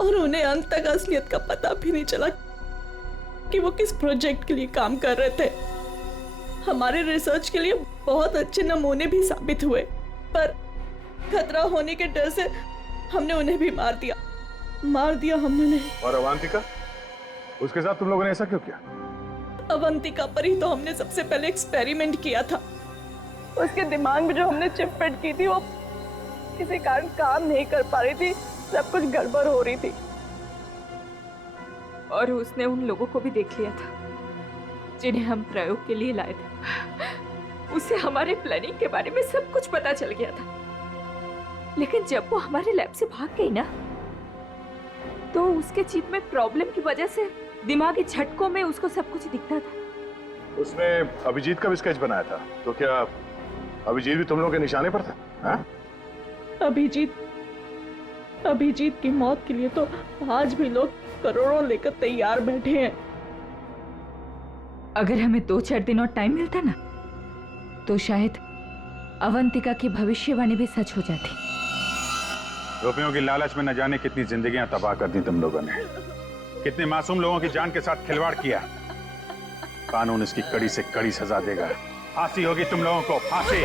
और उन्हें अंत तक असलियत का पता भी नहीं चला कि वो किस प्रोजेक्ट के लिए काम कर रहे थे। हमारे रिसर्च के लिए बहुत अच्छे नमूने भी साबित हुए, पर खतरा होने के डर से हमने उन्हें भी मार दिया हमने उन्हें। और अवंतिका, उसके साथ तुम लोगों ने ऐसा क्यों किया? अवंतिका पर ही तो हमने सबसे पहले एक्सपेरिमेंट किया था। उसके दिमाग में जो हमने चिप फिट की थी वो किसी कारण काम नहीं कर पा रही थी, सब कुछ गड़बड़ हो रही थी। और उसने उन लोगों को भी देख लिया था जिन्हें हम प्रयोग के लिए लाए थे। उसे हमारे प्लानिंग के बारे में सब कुछ पता चल गया था। लेकिन जब वो हमारे लैब से भाग गई ना, तो उसके चिप में प्रॉब्लम की वजह से दिमागी झटकों में उसको सब कुछ दिखता था। उसने अभिजीत का भी स्केच बनाया था, तो क्या अभिजीत भी तुम लोगों के निशाने पर था? हाँ? अभिजीत की मौत के लिए तो आज भी लोग करोड़ों लेकर तैयार बैठे हैं। अगर हमें 2-4 दिन और टाइम मिलता ना, तो शायद अवंतिका की भविष्यवाणी भी सच हो जाती। रुपयों की लालच में न जाने कितनी जिंदगियां तबाह कर दी तुम लोगों ने, कितने मासूम लोगों की जान के साथ खिलवाड़ किया। कानून इसकी कड़ी से कड़ी सजा देगा। फांसी होगी तुम लोगों को, फांसी।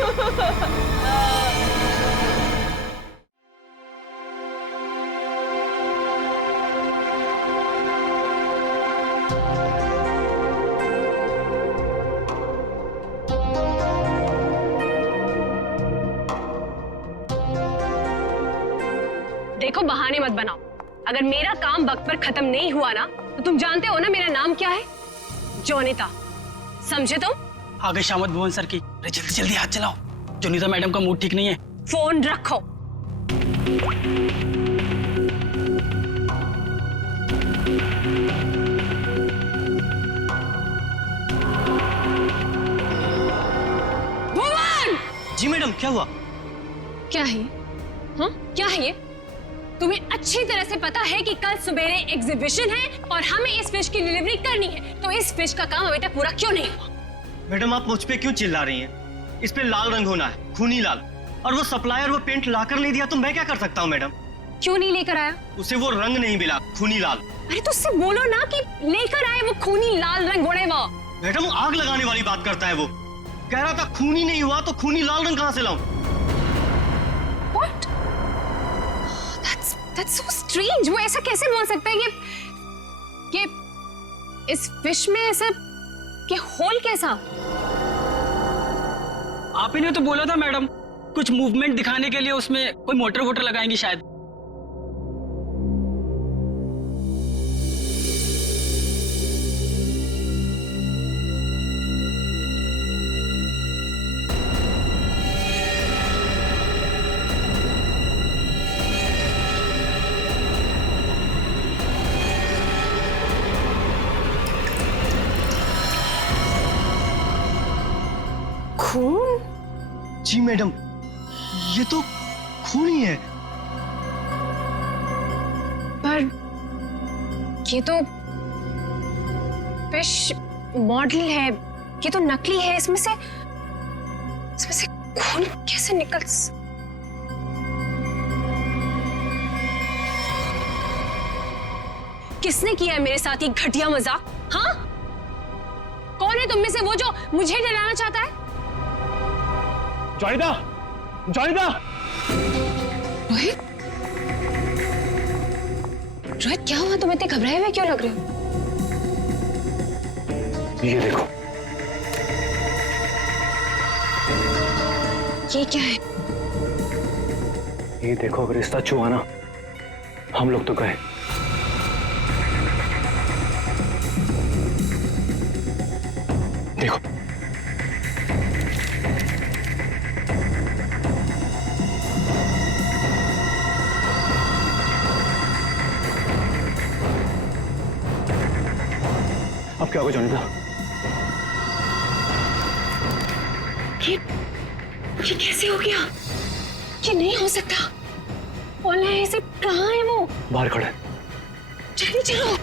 देखो, बहाने मत बनाओ। अगर मेरा काम वक्त पर खत्म नहीं हुआ ना, तो तुम जानते हो ना मेरा नाम क्या है? जोनिता, समझे तुम? आ गए शामत भुवन सर की। अरे जल्दी जल्दी हाथ चलाओ, जोनिता मैडम का मूड ठीक नहीं है। फोन रखो। भुवन! जी मैडम, क्या हुआ? क्या है ये? हाँ, क्या है ये? तुम्हें अच्छी तरह से पता है कि कल सवेरे एग्जीबिशन है और हमें इस फिश की डिलीवरी करनी है, तो इस फिश का काम अभी तक पूरा क्यों नहीं हुआ? मैडम, आप मुझ पे क्यों चिल्ला रही हैं? इस पे लाल रंग होना है, खूनी लाल। और वो सप्लायर वो पेंट लाकर नहीं दिया तो मैं क्या कर सकता हूँ मैडम? क्यों नहीं लेकर आया? उसे वो रंग नहीं मिला, खूनी लाल। अरे तो उससे बोलो ना कि लेकर आए वो खूनी लाल रंग घोड़े वो। मैडम, आग लगाने वाली बात करता है वो। कह रहा था खूनी नहीं हुआ तो खूनी लाल रंग कहाँ से लाऊं? That's so strange. वो ऐसा कैसे बोल सकता है कि इस फिश में ऐसा कि होल कैसा? आप ही ने तो बोला था मैडम, कुछ मूवमेंट दिखाने के लिए उसमें कोई मोटर वोटर लगाएंगी शायद। खून? जी मैडम, ये तो खून ही है। पर ये तो फिश मॉडल है, ये तो नकली है। इसमें से खून कैसे निकल? किसने किया है मेरे साथ ये घटिया मजाक? हाँ, कौन है तुम में से वो जो मुझे डराना चाहता है? जोनिता! जोनिता! रोहित, रोहित क्या हुआ? तुम इतने घबराए हुए क्यों लग रहे हो? ये देखो। ये क्या है? ये देखो, अगर रिश्ता छुआ ना, हम लोग तो गए। देखो, अब क्या होगा जोनिता? ये कैसे हो गया? ये नहीं हो सकता। बोला है ऐसे, कहाँ है वो? बाहर खड़ा है। जल्दी चलो।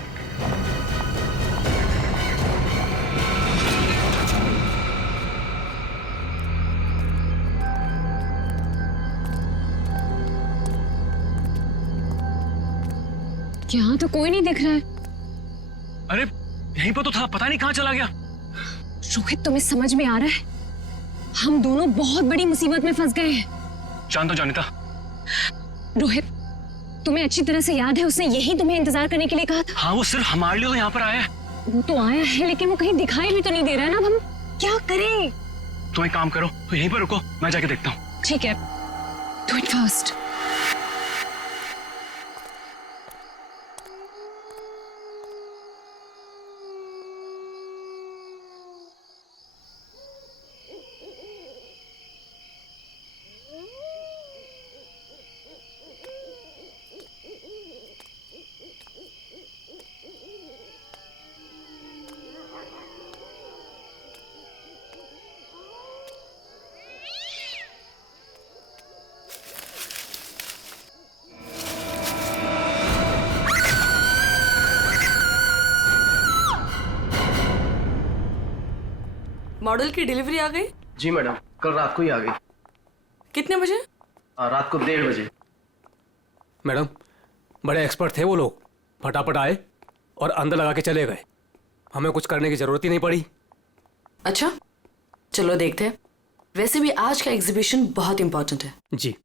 यहाँ तो कोई नहीं दिख रहा है। अरे यहीं पर तो था, पता नहीं कहाँ चला गया। रोहित, तुम्हें समझ में आ रहा है? हम दोनों बहुत बड़ी मुसीबत में फंस गए हैं। शांत हो जोनिता। रोहित, तुम्हें अच्छी तरह से याद है उसने यही तुम्हें इंतजार करने के लिए कहा था? हाँ, वो सिर्फ हमारे लिए तो यहाँ पर आया है। वो तो आया है लेकिन वो कहीं दिखाई भी तो नहीं दे रहा है ना। अब हम क्या करें? तो एक काम करो, तो यहीं पर रुको, मैं जाके देखता हूँ। ठीक है, डू इट फास्ट। मॉडल की डिलीवरी आ गई? जी मैडम, कल रात को ही आ गई। कितने बजे? रात को 1:30 बजे। मैडम, बड़े एक्सपर्ट थे वो लोग, फटाफट आए और अंदर लगा के चले गए। हमें कुछ करने की जरूरत ही नहीं पड़ी। अच्छा, चलो देखते हैं। वैसे भी आज का एग्जीबिशन बहुत इंपॉर्टेंट है। जी।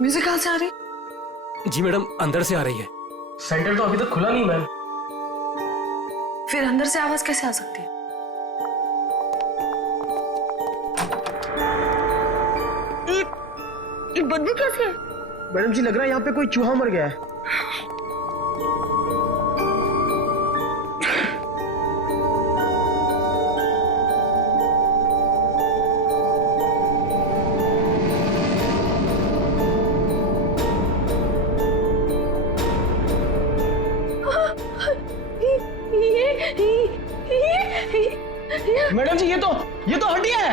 म्यूजिक कहाँ से आ रही? जी मैडम, अंदर से आ रही है। सेंटर तो अभी तक खुला नहीं मैम। फिर अंदर से आवाज कैसे आ सकती है? ये बदबू कैसे है? मैडम जी, लग रहा है यहाँ पे कोई चूहा मर गया है। मैडम जी, ये तो हड्डियां है।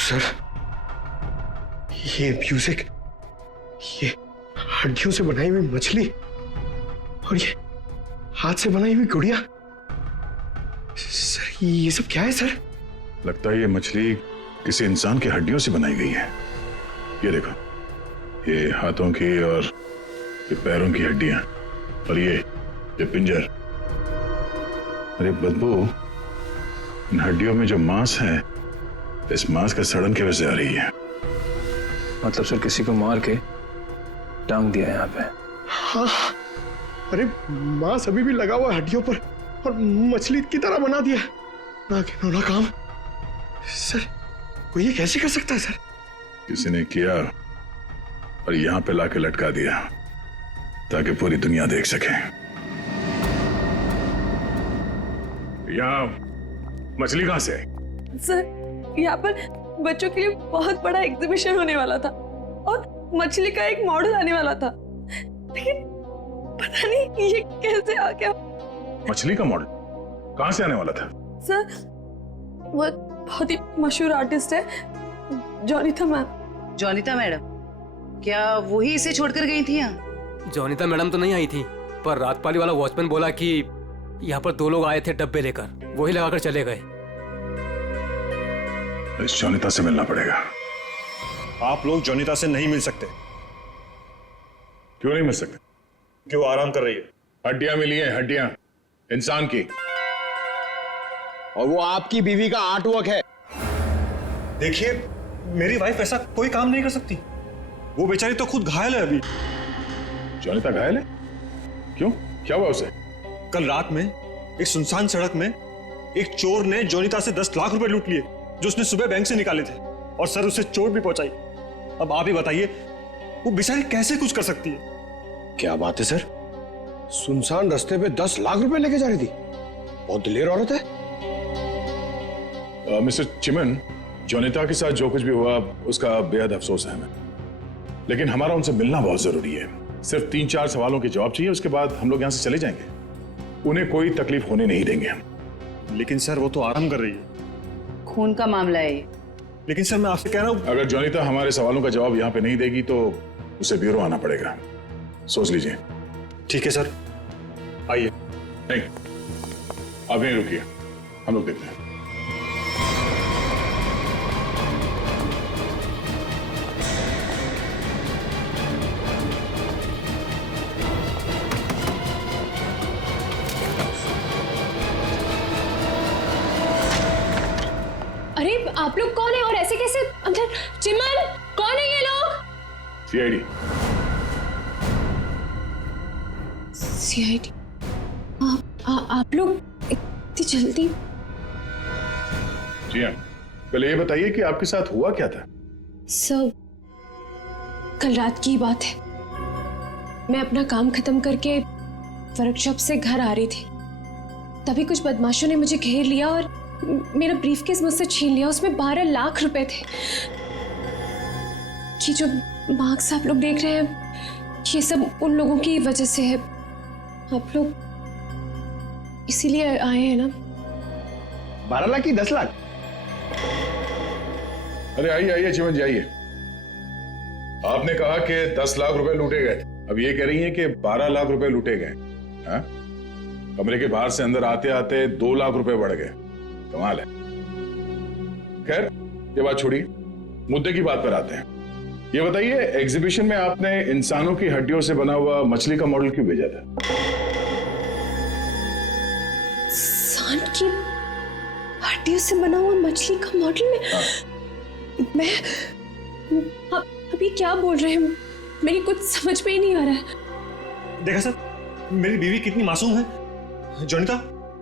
सर, ये म्यूजिक, ये हड्डियों से बनाई हुई मछली और ये हाथ से बनाई हुई गुड़िया, सर ये सब क्या है सर? लगता है ये मछली किसी इंसान की हड्डियों से बनाई गई है। ये देखो, ये हाथों की और ये पैरों की हड्डियां और ये पिंजर। अरे बदबू, इन हड्डियों में जो मांस है, इस मांस का सड़न की वजह से आ रही है। मतलब सर किसी को मार के टांग दिया यहाँ पे। हाँ, अरे मांस अभी भी लगा हुआ हड्डियों पर और मछली की तरह बना दिया। ना घिनौना काम सर, कोई ये कैसे कर सकता है सर? किसी ने किया और यहाँ पे लाके लटका दिया ताकि पूरी दुनिया देख सके। यहाँ मछली कहाँ से है? सर, यहाँ पर बच्चों के लिए बहुत बड़ा एग्जीबिशन होने वाला था और मछली का एक मॉडल आने वाला था, लेकिन पता नहीं ये कैसे आ गया। मछली का मॉडल कहाँ से आने वाला था? सर, वो एक बहुत ही मशहूर आर्टिस्ट है, जोनिता मैम। जोनिता मैडम, क्या वही इसे छोड़कर गई थी यहाँ? जोनिता मैडम तो नहीं आई थी, पर रात पाली वाला वॉचमैन बोला कि यहाँ पर 2 लोग आए थे डब्बे लेकर, वही लगाकर चले गए। इस जोनिता से मिलना पड़ेगा। आप लोग जोनिता से नहीं मिल सकते। क्यों नहीं मिल सकते? कि वो आराम कर रही है। हड्डियां मिली हैं, हड्डियां इंसान की, और वो आपकी बीवी का आर्टवर्क है। देखिए, मेरी वाइफ ऐसा कोई काम नहीं कर सकती। वो बेचारी तो खुद घायल है अभी। जोनिता घायल है? क्यों, क्या हुआ उसे? कल रात में एक सुनसान सड़क में एक चोर ने जोनिता से 10 लाख रुपए लूट लिए, जो उसने सुबह बैंक से निकाले थे, और सर उसे चोट भी पहुंचाई। अब आप ही बताइए, वो बेचारी कैसे कुछ कर सकती है? क्या बात है सर, सुनसान रास्ते पे 10 लाख रुपए लेके जा रही थी? बहुत दिलेर औरत है। मिस्टर चिमन, जोनिता के साथ जो कुछ भी हुआ उसका बेहद अफसोस है हमें, लेकिन हमारा उनसे मिलना बहुत जरूरी है। सिर्फ 3-4 सवालों के जवाब चाहिए, उसके बाद हम लोग यहाँ से चले जाएंगे। उन्हें कोई तकलीफ होने नहीं देंगे हम। लेकिन सर, वो तो आराम कर रही है। खून का मामला है ये। लेकिन सर, मैं आपसे कह रहा हूँ, अगर जोनिता हमारे सवालों का जवाब यहाँ पे नहीं देगी तो उसे ब्यूरो आना पड़ेगा। सोच लीजिए। ठीक है सर, आइए। नहीं, आप यहीं रुकिए, हम लोग देखते हैं। अरे आप लोग कौन है और ऐसे कैसे अंदर? चिमन, कौन है ये लोग? सीआईडी। सीआईडी? आप लोग इतनी जल्दी? जी हाँ, पहले ये बताइए कि आपके साथ हुआ क्या था? सब कल रात की बात है। मैं अपना काम खत्म करके वर्कशॉप से घर आ रही थी, तभी कुछ बदमाशों ने मुझे घेर लिया और मेरा ब्रीफकेस मुझसे छीन लिया। उसमें 12 लाख रुपए थे। ये जो मार्क्स आप लोग देख रहे हैं, ये सब उन लोगों की वजह से है। आप लोग इसीलिए आए हैं ना? 12 लाख की 10 लाख? अरे आइए आइए चिमन जी, आइए। आपने कहा कि 10 लाख रुपए लूटे गए, अब ये कह रही हैं कि 12 लाख रुपए लूटे गए। हाँ? कमरे के बाहर से अंदर आते आते 2 लाख रुपए बढ़ गए। कमाल है। खैर, ये बात छोड़िए, मुद्दे की बात पर आते हैं। ये बताइए, एग्जीबिशन में आपने इंसानों की हड्डियों से बना हुआ मछली का मॉडल क्यों भेजा था? इंसान की हड्डियों से बना हुआ मछली का मॉडल में? मैं अभी क्या बोल रहे हैं? मेरी कुछ समझ में ही नहीं आ रहा है। देखा सर, मेरी बीवी कितनी मासूम है। जोनिता,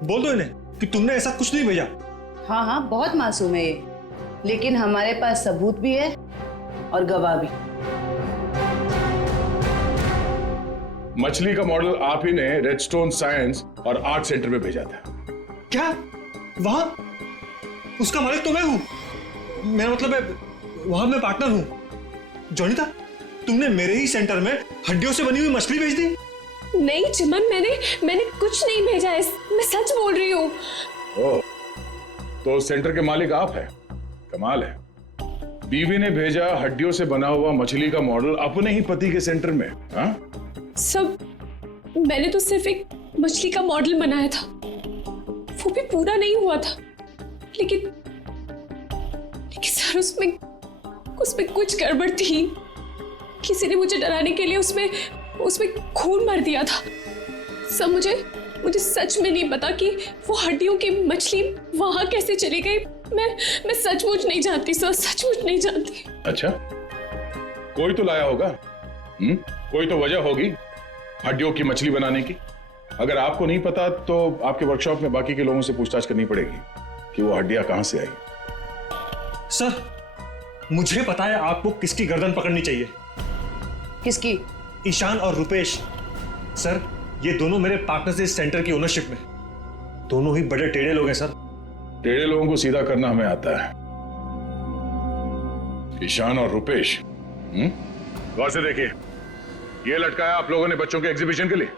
बोल दो इन्हें कि तुमने ऐसा कुछ नहीं भेजा। हाँ हाँ, बहुत मासूम है ये, लेकिन हमारे पास सबूत भी है और गवाह भी। मछली का मॉडल आप ही ने रेडस्टोन साइंस और आर्ट सेंटर में भेजा था। क्या? वहां उसका मालिक तो मैं हूं। मेरा मतलब है, वहां मैं पार्टनर हूं। जोनिता, तुमने मेरे ही सेंटर में हड्डियों से बनी हुई मछली भेज दी? नहीं चिमन, मैंने कुछ नहीं भेजा है, मैं सच बोल रही हूँ। ओह, तो सेंटर के मालिक आप हैं? कमाल है। बीवी ने भेजा हड्डियों से बना हुआ मछली का मॉडल अपने ही पति के सेंटर में। हाँ? सब मैंने तो सिर्फ एक मछली का मॉडल बनाया था, वो भी पूरा नहीं हुआ था। लेकिन सर, उसमें कुछ गड़बड़ थी। किसी ने मुझे डराने के लिए उसमें खून भर दिया था। सब मुझे सच में नहीं पता कि वो हड्डियों की मछली वहां कैसे चली गई। मैं सचमुच नहीं जानती सर, सचमुच नहीं जानती। अच्छा, कोई तो लाया होगा। कोई तो वजह होगी हड्डियों की मछली बनाने की। अगर आपको नहीं पता तो आपके वर्कशॉप में बाकी के लोगों से पूछताछ करनी पड़ेगी कि वो हड्डियां कहां से आई। सर, मुझे पता है आपको किसकी गर्दन पकड़नी चाहिए। किसकी? ईशान और रुपेश। सर, ये दोनों मेरे पार्टनर्स इस सेंटर की ओनरशिप में। दोनों ही बड़े टेढ़े लोग हैं सर। टेढ़े लोगों को सीधा करना हमें आता है। ईशान और रुपेश, गौर से देखिए, ये लटकाया आप लोगों ने बच्चों के एग्जीबिशन के लिए।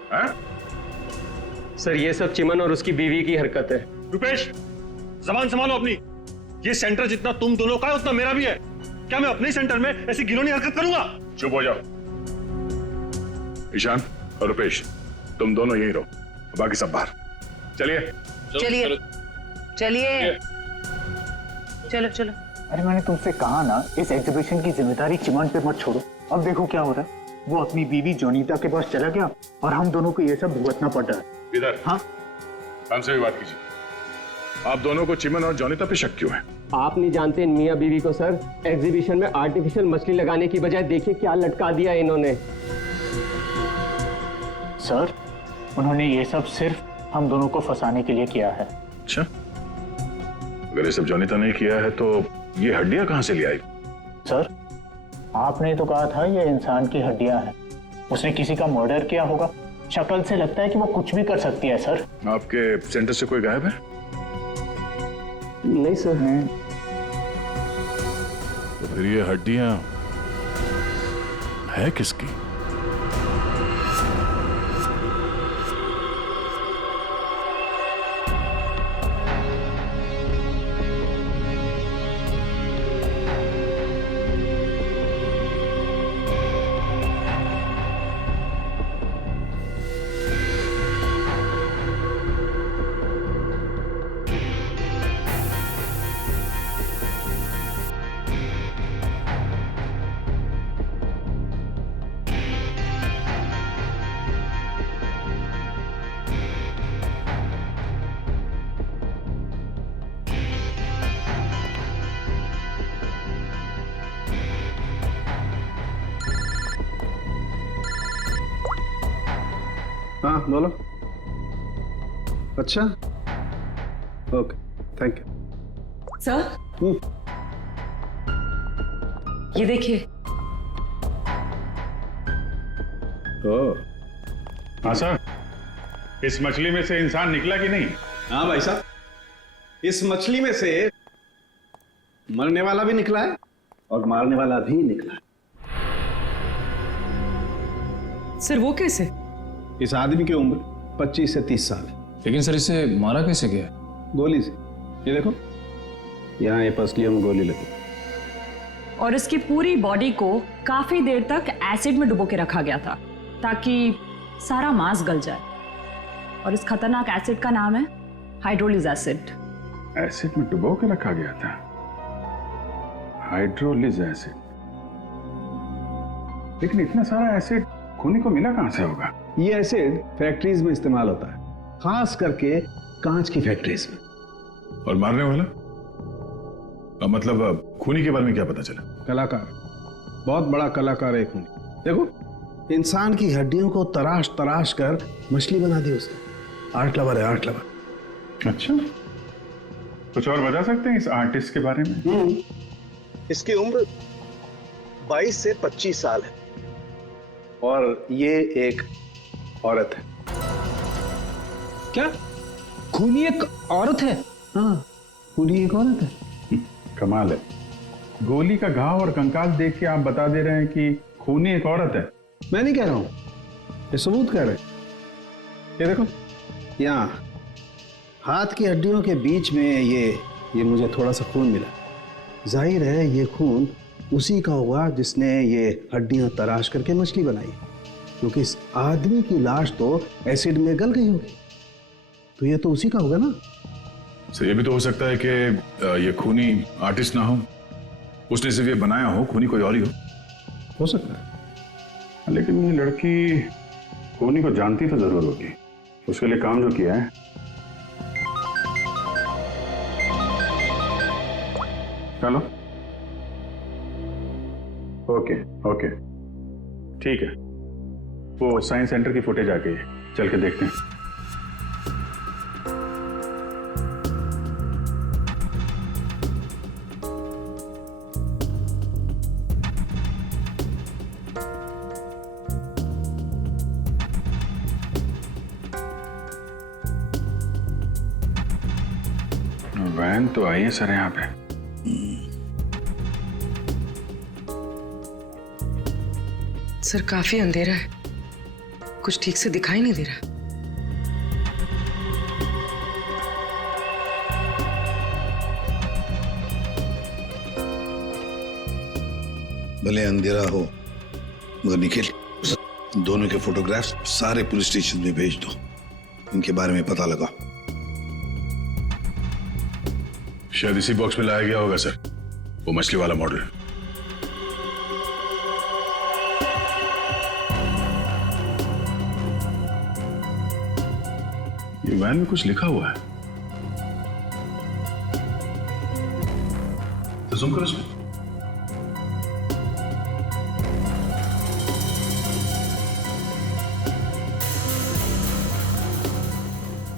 सर, ये सब चिमन और उसकी बीवी की हरकत है। रुपेश, जबान संभालो अपनी। ये सेंटर जितना तुम दोनों का है उतना मेरा भी है। क्या मैं अपने सेंटर में ऐसी घिनौनी हरकत करूंगा? चुप हो जाओ। ईशान और रुपेश, तुम दोनों यहीं रहो, बाकी सब बाहर। चलिए चलिए चलिए, चलो चलो। अरे मैंने तुमसे कहा ना, इस एग्जीबिशन की जिम्मेदारी चिमन पे मत छोड़ो। अब देखो क्या हो रहा है। वो अपनी बीवी जोनीता के पास चला गया और हम दोनों को ये सब भुगतना पड़ रहा है। इधर। हाँ, हमसे भी बात कीजिए। आप दोनों को चिमन और जोनीता पे शक क्यों है? आप नहीं जानते इन मियाँ बीवी को सर। एग्जीबिशन में आर्टिफिशियल मछली लगाने की बजाय देखिए क्या लटका दिया इन्होंने। सर उन्होंने ये सब सिर्फ हम दोनों को फंसाने के लिए किया है। अच्छा, अगर ये सब जोनीता ने किया है तो ये हड्डियां कहां से ले आई? सर आपने तो कहा था ये इंसान की हड्डियां हैं। उसने किसी का मर्डर किया होगा। शक्ल से लगता है कि वो कुछ भी कर सकती है सर। आपके सेंटर से कोई गायब है? नहीं सर। तो फिर ये हड्डियां है किसकी? हाँ बोलो। अच्छा, ओके, थैंक यू। सर ये देखिए। हाँ सर, इस मछली में से इंसान निकला कि नहीं? हाँ भाई साहब, इस मछली में से मरने वाला भी निकला है और मारने वाला भी निकला है। सर वो कैसे? इस आदमी की उम्र 25 से 30 साल है। लेकिन सर इसे मारा कैसे गया? गोली से। ये देखो, यहाँ ये पसलियों में गोली लगी। और इसकी पूरी बॉडी को काफी देर तक एसिड में डुबो के रखा गया था ताकि सारा मांस गल जाए। और इस खतरनाक एसिड का नाम है हाइड्रोलिज एसिड। एसिड में डुबो के रखा गया था? हाइड्रोलिज एसिड? लेकिन इतना सारा एसिड खूनी को मिला कहां से होगा? ये एसिड फैक्ट्रीज में इस्तेमाल होता है, खास करके कांच की फैक्ट्रीज में। और मारने वाला? मतलब खूनी के बारे में क्या पता चला? कलाकार, बहुत बड़ा कलाकार है खूनी। देखो, इंसान की हड्डियों को तराश तराश कर मछली बना दी उसने। आर्ट लवर है, आर्ट लवर। अच्छा, कुछ और बता सकते हैं इस आर्टिस्ट के बारे में? इसकी उम्र 22 से 25 साल है और ये एक औरत है। क्या खूनी एक औरत है? हाँ, खूनी एक औरत है। कमाल है, गोली का घाव और कंकाल देख के आप बता दे रहे हैं कि खूनी एक औरत है। मैं नहीं कह रहा हूं, ये सबूत कह रहे हैं। ये देखो, यहाँ हाथ की हड्डियों के बीच में ये मुझे थोड़ा सा खून मिला। जाहिर है ये खून उसी का होगा जिसने ये हड्डियां तराश करके मछली बनाई, क्योंकि इस आदमी की लाश तो एसिड में गल गई होगी, तो ये तो उसी का होगा ना। सर ये भी तो हो सकता है कि ये खूनी आर्टिस्ट ना हो, उसने सिर्फ ये बनाया हो, खूनी कोई और ही हो सकता है। लेकिन ये लड़की खूनी को जानती तो जरूर होगी, उसके लिए काम जो किया है। चलो, ओके ओके, ठीक है, वो साइंस सेंटर की फुटेज आ गई है, चल के देखते हैं। वैन तो आई है सर यहाँ पे। सर काफी अंधेरा है, कुछ ठीक से दिखाई नहीं दे रहा। भले अंधेरा हो मगर निखिल, दोनों के फोटोग्राफ्स सारे पुलिस स्टेशन में भेज दो, इनके बारे में पता लगा। शायद इसी बॉक्स में लाया गया होगा सर, वो मछली वाला मॉडल। ये वैन में कुछ लिखा हुआ है। तो जूम करो इसमें।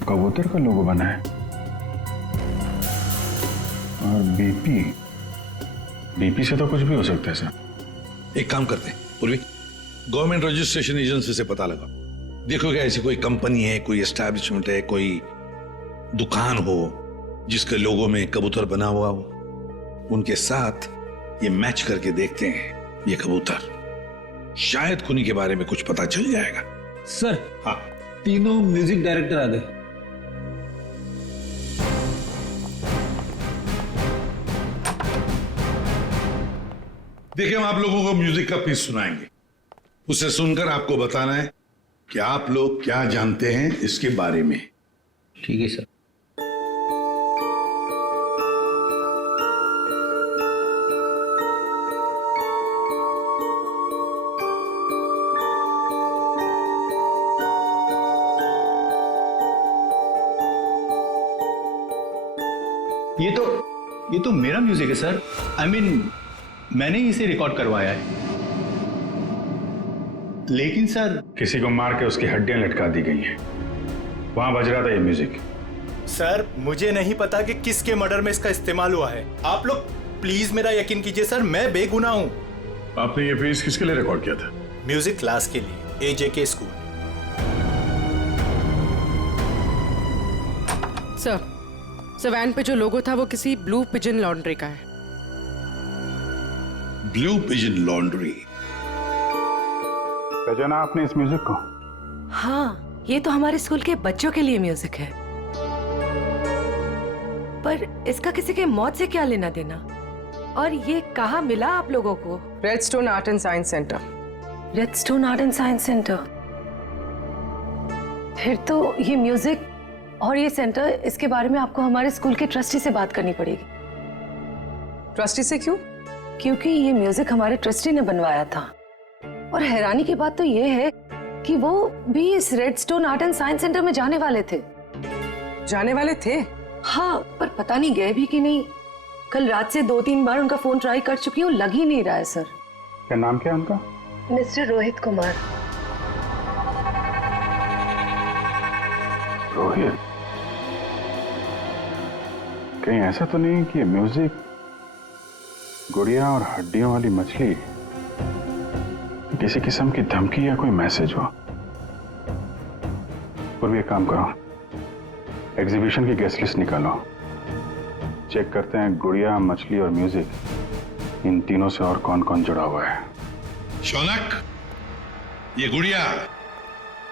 कबूतर का लोगो बना है और बीपी से तो कुछ भी हो सकता है सर। एक काम करते हैं पूर्वी, गवर्नमेंट रजिस्ट्रेशन एजेंसी से पता लगा, देखो क्या ऐसी कोई कंपनी है, कोई एस्टैब्लिशमेंट है, कोई दुकान हो जिसके लोगो में कबूतर बना हुआ हो, उनके साथ ये मैच करके देखते हैं ये कबूतर, शायद खुनी के बारे में कुछ पता चल जाएगा। सर हाँ, तीनों म्यूजिक डायरेक्टर आ गए। देखिए, हम आप लोगों को म्यूजिक का पीस सुनाएंगे, उसे सुनकर आपको बताना है कि आप लोग क्या जानते हैं इसके बारे में। ठीक है सर। ये तो मेरा म्यूजिक है सर। आई मीन मैंने इसे रिकॉर्ड करवाया है। लेकिन सर, किसी को मार के उसकी हड्डियां लटका दी गई हैं, वहां बज रहा था ये म्यूजिक। सर मुझे नहीं पता कि किसके मर्डर में इसका इस्तेमाल हुआ है। आप लोग प्लीज मेरा यकीन कीजिए सर, मैं बेगुनाह हूं। आपने ये पीस किसके लिए रिकॉर्ड किया था? म्यूजिक क्लास के लिए, एजेके स्कूल। सर वैन पे जो लोगो था वो किसी ब्लू पिजन लॉन्ड्री का है। ब्लू पिजन लॉन्ड्री, पहचाना आपने इस म्यूजिक को? हाँ, ये तो हमारे स्कूल के बच्चों के लिए म्यूजिक है, पर इसका किसी के मौत से क्या लेना देना? और ये कहाँ मिला आप लोगों को? Redstone art and science centre. Redstone art and science centre. फिर तो ये म्यूजिक और ये सेंटर, इसके बारे में आपको हमारे स्कूल के ट्रस्टी से बात करनी पड़ेगी। ट्रस्टी से क्यों? क्योंकि ये म्यूजिक हमारे ट्रस्टी ने बनवाया था, और हैरानी की बात तो ये है कि वो भी इस redstone art and science centre में जाने वाले थे। जाने वाले थे? हाँ, पर पता नहीं गए भी कि नहीं। कल रात से 2-3 बार उनका फोन ट्राई कर चुकी हूँ, लग ही नहीं रहा है सर। क्या नाम क्या है उनका? मिस्टर रोहित कुमार। रोहित? कहीं ऐसा तो नहीं कि म्यूजिक गुड़िया और हड्डियों वाली मछली किसी किस्म की धमकी या कोई मैसेज हो? और भी एक काम करो, एग्जीबिशन की गेस्ट लिस्ट निकालो, चेक करते हैं गुड़िया, मछली और म्यूजिक, इन तीनों से और कौन कौन जुड़ा हुआ है। शौनक, ये गुड़िया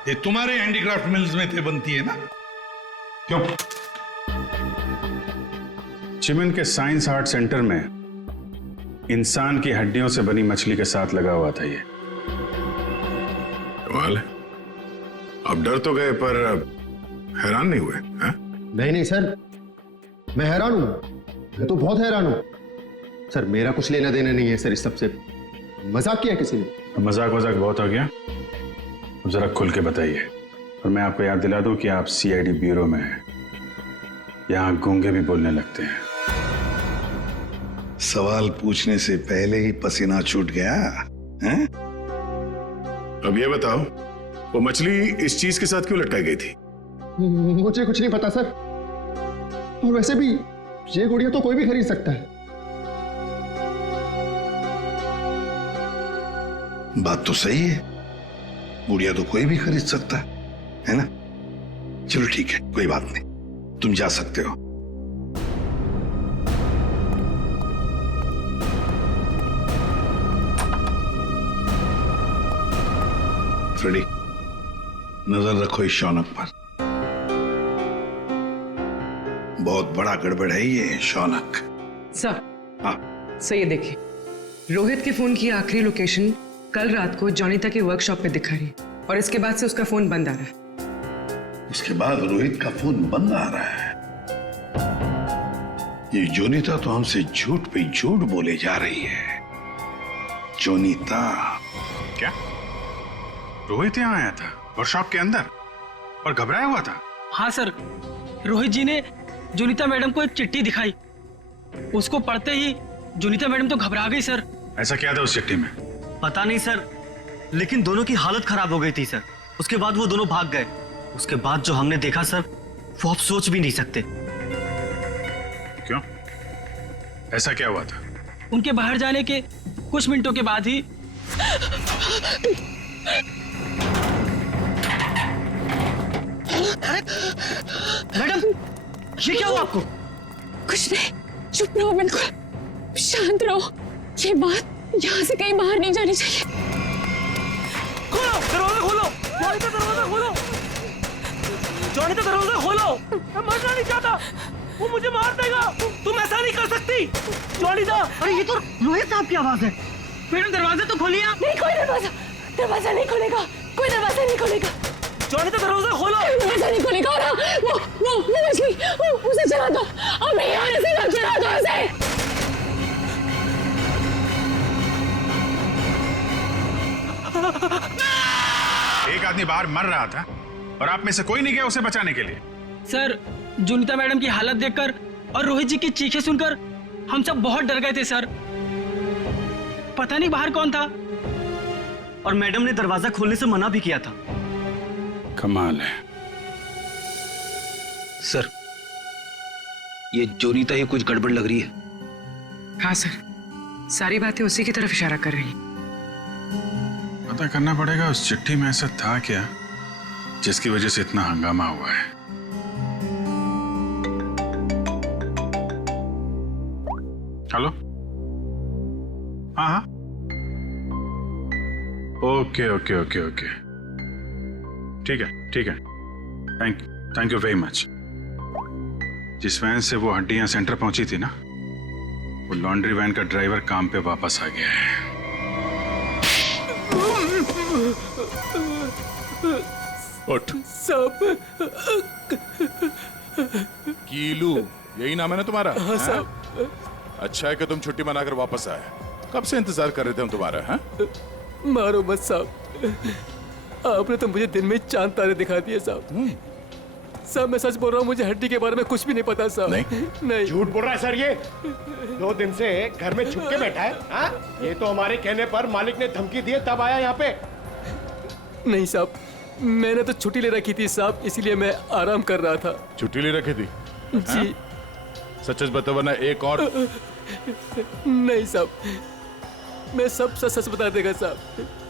ये तुम्हारे हैंडीक्राफ्ट मिल्स में थे बनती है ना? क्यों? चिमन के साइंस आर्ट सेंटर में इंसान की हड्डियों से बनी मछली के साथ लगा हुआ था ये। कमाल है, आप डर तो गए पर हैरान नहीं हुए? नहीं सर, मैं हैरान हूं, मैं तो बहुत हैरान हूं सर। मेरा कुछ लेना देना नहीं है सर इस सबसे। मजाक किया किसी ने। मजाक बहुत हो गया, अब जरा खुल के बताइए। और मैं आपको याद दिला दूं कि आप सीआईडी ब्यूरो में हैं, यहां गूंगे भी बोलने लगते हैं। सवाल पूछने से पहले ही पसीना छूट गया हैं? अब ये बताओ, वो मछली इस चीज के साथ क्यों लटकाई गई थी? मुझे कुछ नहीं पता सर, और वैसे भी ये गुड़िया तो कोई भी खरीद सकता है। बात तो सही है, गुड़िया तो कोई भी खरीद सकता है ना? चलो ठीक है, कोई बात नहीं, तुम जा सकते हो। फ्रेडी, नजर रखो इस शौनक पर, बहुत बड़ा गड़बड़ है ये शौनक। सर, हाँ सर ये देखिए, रोहित के फोन की आखिरी लोकेशन कल रात को जॉनिता के वर्कशॉप पे दिखा रही है, और इसके बाद से उसका फोन बंद आ रहा है। उसके बाद रोहित का फोन बंद आ रहा है? ये जोनीता तो हमसे झूठ पे झूठ बोले जा रही है। जोनीता? क्या रोहित यहाँ आया था वर्कशॉप के अंदर और घबराया हुआ था? हाँ सर, रोहित जी ने जोनीता मैडम को एक चिट्ठी दिखाई। उसको पढ़ते ही जोनीता मैडम तो घबरा गई सर। ऐसा क्या था उस चिट्ठी में? पता नहीं सर, लेकिन दोनों की हालत खराब हो गई थी सर। उसके बाद वो दोनों भाग गए। उसके बाद जो हमने देखा सर, वो आप सोच भी नहीं सकते। क्यों? ऐसा क्या हुआ था? उनके बाहर जाने के कुछ मिनटों के बाद ही मैडम, ये क्या हुआ आपको? कुछ नहीं, चुप रहो, बिल्कुल शांत रहो। ये बात यहाँ से कहीं बाहर नहीं जानी चाहिए। खोलो दरवाजा, खोलो जॉनी का दरवाजा खोलो, जॉनी का दरवाजा खोलो। मैं मरना नहीं चाहता, वो मुझे मार देगा। तुम ऐसा नहीं कर सकती जॉनी दा। अरे ये तो रोहित साहब की आवाज है। मैडम दरवाजा तो खोलिए आप। नहीं, कोई दरवाजा नहीं खुलेगा, कोई दरवाजा नहीं खुलेगा। जॉनी का दरवाजा खोलो। दरवाजा नहीं खुलेगा। और वो मछली, उसे चला दो, अब यहाँ से मत चला दो उसे। एक आदमी बाहर मर रहा था और आप में से कोई नहीं गया उसे बचाने के लिए? सर, जोनीता मैडम की हालत देखकर और रोहित जी की चीखें सुनकर हम सब बहुत डर गए थे सर। पता नहीं बाहर कौन था, और मैडम ने दरवाजा खोलने से मना भी किया था। कमाल है सर, ये जोनीता ही कुछ गड़बड़ लग रही है। हाँ सर, सारी बातें उसी की तरफ इशारा कर रही हैं। पता करना पड़ेगा उस चिट्ठी में ऐसा था क्या जिसकी वजह से इतना हंगामा हुआ है। हेलो? हाँ, ओके ओके ओके ओके, ठीक है। Thank you very much. जिस वैन से वो हड्डियां सेंटर पहुंची थी ना, वो लॉन्ड्री वैन का ड्राइवर काम पे वापस आ गया है। उठ। सब कीलू, यही नाम है ना तुम्हारा? हाँ साहब। अच्छा है कि तुम छुट्टी मनाकर वापस आए। कब से इंतजार कर रहे थे हम तुम्हारा। हाँ? मारो मत साहब, आपने तो मुझे दिन में चांद तारे दिखा दिए साहब। साहब मैं सच बोल रहा हूँ, मुझे हड्डी के बारे में कुछ भी नहीं पता साहब। नहीं झूठ बोल रहा है सर। ये 2 दिन से घर में छुप के बैठा है। हाँ? ये तो हमारे कहने पर मालिक ने धमकी दी तब आया यहाँ पे। नहीं साहब, मैंने तो छुट्टी ले रखी थी साहब, इसीलिए मैं आराम कर रहा था। छुट्टी ले रखी थी? जी। सच बता, वरना एक और। नहीं साहब, मैं सब सच बता देगा साहब।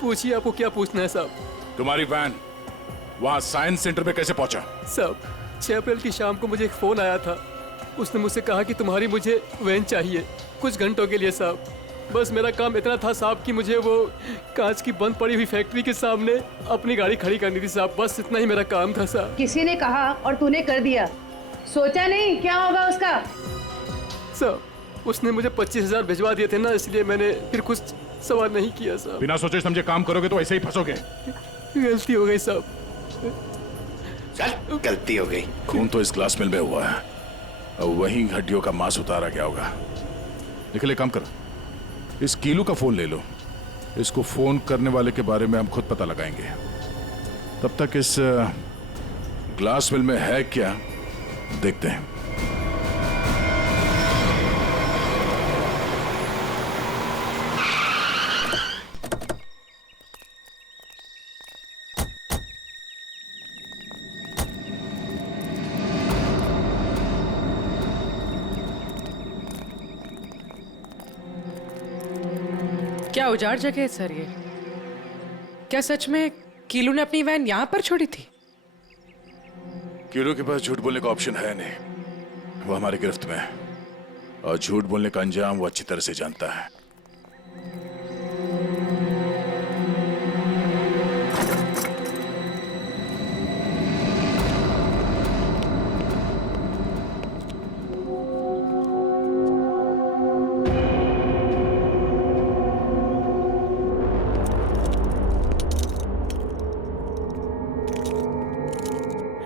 पूछिए, आपको क्या पूछना है साहब? तुम्हारी वैन वहाँ साइंस सेंटर में कैसे पहुंचा? साहब 6 अप्रैल की शाम को मुझे एक फोन आया था। उसने मुझसे कहा कि तुम्हारी मुझे वैन चाहिए कुछ घंटों के लिए साहब। बस मेरा काम इतना था साहब कि मुझे वो कांच की बंद पड़ी हुई फैक्ट्री के सामने अपनी गाड़ी खड़ी करनी थी साहब। बस इतना ही मेरा काम था साहब। किसी ने कहा और तूने कर दिया, सोचा नहीं क्या होगा उसका? साहब उसने मुझे 25,000 भिजवा दिए थे ना, इसलिए मैंने फिर कुछ सवाल नहीं किया साहब। बिना सोचे समझे काम करोगे तो ऐसे ही फंसोगे। गलती हो गई साहब। चल, गलती हो गई। खून तो इस ग्लास मिल में हुआ है, अब वहीं हड्डियों का मांस उतारा गया होगा। निकले, काम करो, इस कीलू का फोन ले लो। इसको फोन करने वाले के बारे में हम खुद पता लगाएंगे। तब तक इस ग्लास मिल में है क्या देखते हैं। क्या उजाड़ जगह है सर ये? क्या सच में कीलू ने अपनी वैन यहाँ पर छोड़ी थी? कीलू के पास झूठ बोलने का ऑप्शन है नहीं, वो हमारी गिरफ्त में है और झूठ बोलने का अंजाम वो अच्छी तरह से जानता है।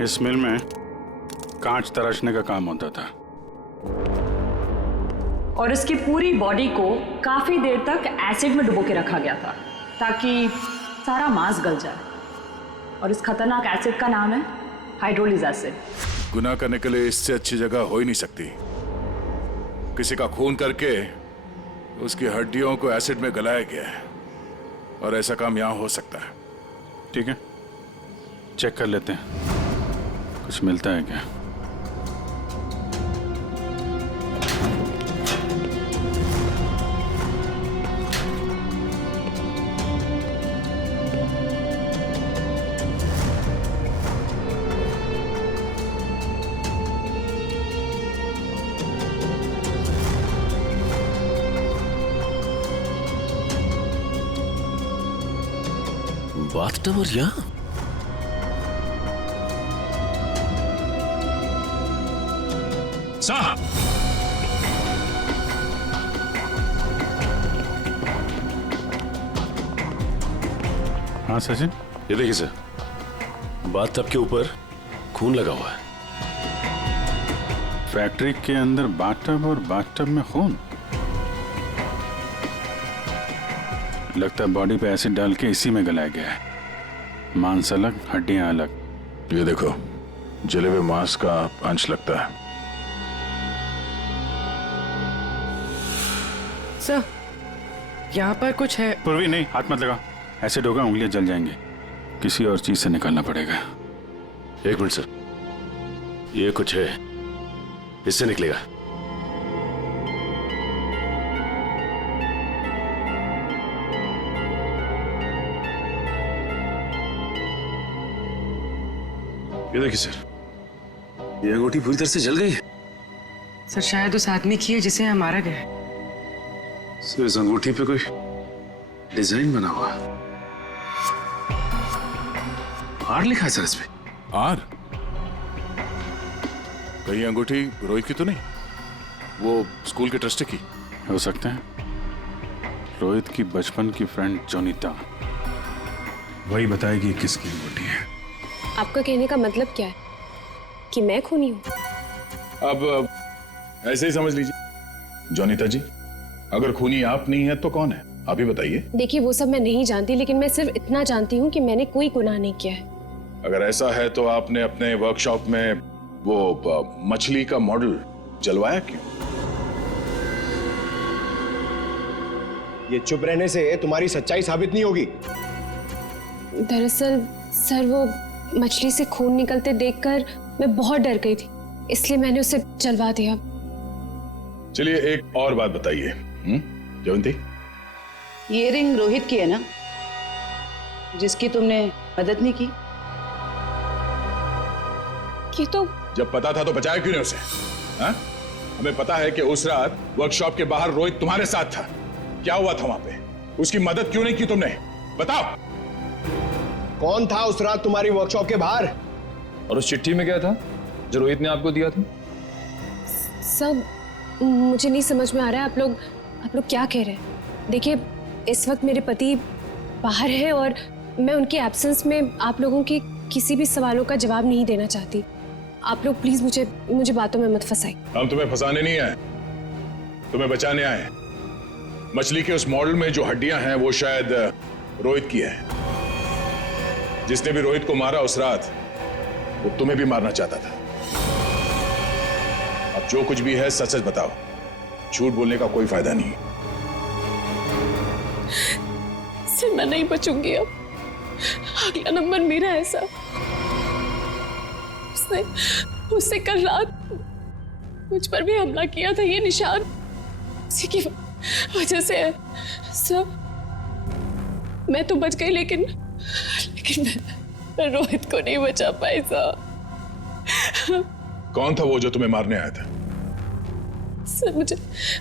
इस मिल में कांच तराशने का काम होता था और इसकी पूरी बॉडी को काफी देर तक एसिड में डुबो के रखा गया था ताकि सारा मांस गल जाए। और इस खतरनाक एसिड का नाम है हाइड्रोलिज एसिड। गुनाह करने के लिए इससे अच्छी जगह हो ही नहीं सकती। किसी का खून करके उसकी हड्डियों को एसिड में गलाया गया है, और ऐसा काम यहां हो सकता है। ठीक है, चेक कर लेते हैं, कुछ मिलता है क्या। बाथटब और यहाँ? साहब, हाँ सचिन, ये देखिए सर, बाथटब के ऊपर खून लगा हुआ है। फैक्ट्री के अंदर बाथटब और बाथटब में खून। लगता है बॉडी पे एसिड डाल के इसी में गलाया गया है। मांस अलग, हड्डियां अलग। ये देखो, जले हुए मांस का अंश लगता है। सर, यहाँ पर कुछ है। पूर्वी नहीं, हाथ मत लगा, एसिड होगा, उंगलियां जल जाएंगे। किसी और चीज से निकालना पड़ेगा। एक मिनट सर, ये कुछ है, इससे निकलेगा। ये देखिए सर, ये अंगूठी पूरी तरह से जल गई है। सर शायद उस आदमी की है जिसे यहाँ मारा गया है। सर इस अंगूठी पे कोई डिजाइन बना हुआ है। आर लिखा है सर इस पे। आर? कहीं अंगूठी रोहित की तो नहीं? वो स्कूल के ट्रस्टी की हो सकता है। रोहित की बचपन की फ्रेंड जोनीता, वही बताएगी किसकी अंगूठी है। आपका कहने का मतलब क्या है कि मैं खूनी हूँ? अब ऐसे ही समझ लीजिए। जोनीता जी, अगर खूनी आप नहीं है तो कौन है, आप ही बताइए। देखिए, वो सब मैं नहीं जानती, लेकिन मैं सिर्फ इतना जानती हूँ कि मैंने कोई गुनाह नहीं किया है। अगर ऐसा है तो आपने अपने वर्कशॉप में वो मछली का मॉडल जलवाया क्यों? ये चुप रहने से तुम्हारी सच्चाई साबित नहीं होगी। दरअसल सर, वो मछली से खून निकलते देखकर मैं बहुत डर गई थी, इसलिए मैंने उसे जलवा दिया। चलिए एक और बात बताइए, जयंती। ये रिंग रोहित की है ना, जिसकी तुमने मदद नहीं की? कि तो जब पता था तो बचाया क्यों नहीं उसे? हा? हमें पता है कि उस रात वर्कशॉप के बाहर रोहित तुम्हारे साथ था। क्या हुआ था वहां पे? उसकी मदद क्यों नहीं की तुमने? बताओ। कौन था उस रात तुम्हारी वर्कशॉप के बाहर? और उस चिट्ठी में क्या था जो रोहित ने आपको दिया था? सब मुझे नहीं समझ में आ रहा है। आप लोग क्या कह रहे हैं? देखिए, इस वक्त मेरे पति बाहर है और मैं उनके एब्सेंस में आप लोगों के किसी भी सवालों का जवाब नहीं देना चाहती। आप लोग प्लीज मुझे बातों में मत फंसाइए। हम तुम्हें फंसाने नहीं आए, तुम्हें बचाने आए। मछली के उस मॉडल में जो हड्डियां हैं वो शायद रोहित की है। जिसने भी रोहित को मारा उस रात, वो तुम्हें भी मारना चाहता था। अब जो कुछ भी है सच सच बताओ, झूठ बोलने का कोई फायदा नहीं। सर, मैं नहीं बचूंगी अब। अगला नंबर मेरा है सर। उसने कल रात मुझ पर भी हमला किया था। ये निशान उसी की वजह से है सर। मैं तो बच गई, लेकिन मैं रोहित को नहीं बचा पाई सर। कौन था वो जो तुम्हें मारने आया था? सर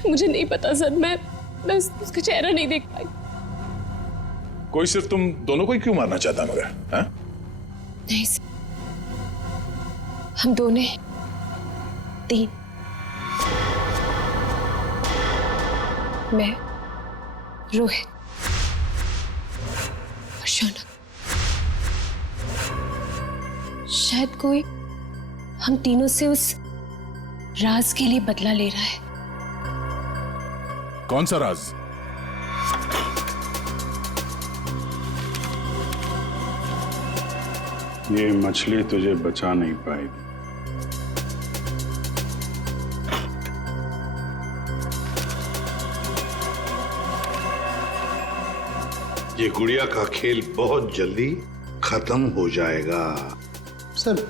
मुझे नहीं पता सर। मैं उसका चेहरा नहीं देख पाई। कोई सिर्फ तुम दोनों को ही क्यों मारना चाहता मगर? हा? नहीं सर, हम दोनों 3, मैं, रोहित और शौनक। शायद कोई हम तीनों से उस राज के लिए बदला ले रहा है। कौन सा राज? ये मछली तुझे बचा नहीं पाएगी। ये गुड़िया का खेल बहुत जल्दी खत्म हो जाएगा। सर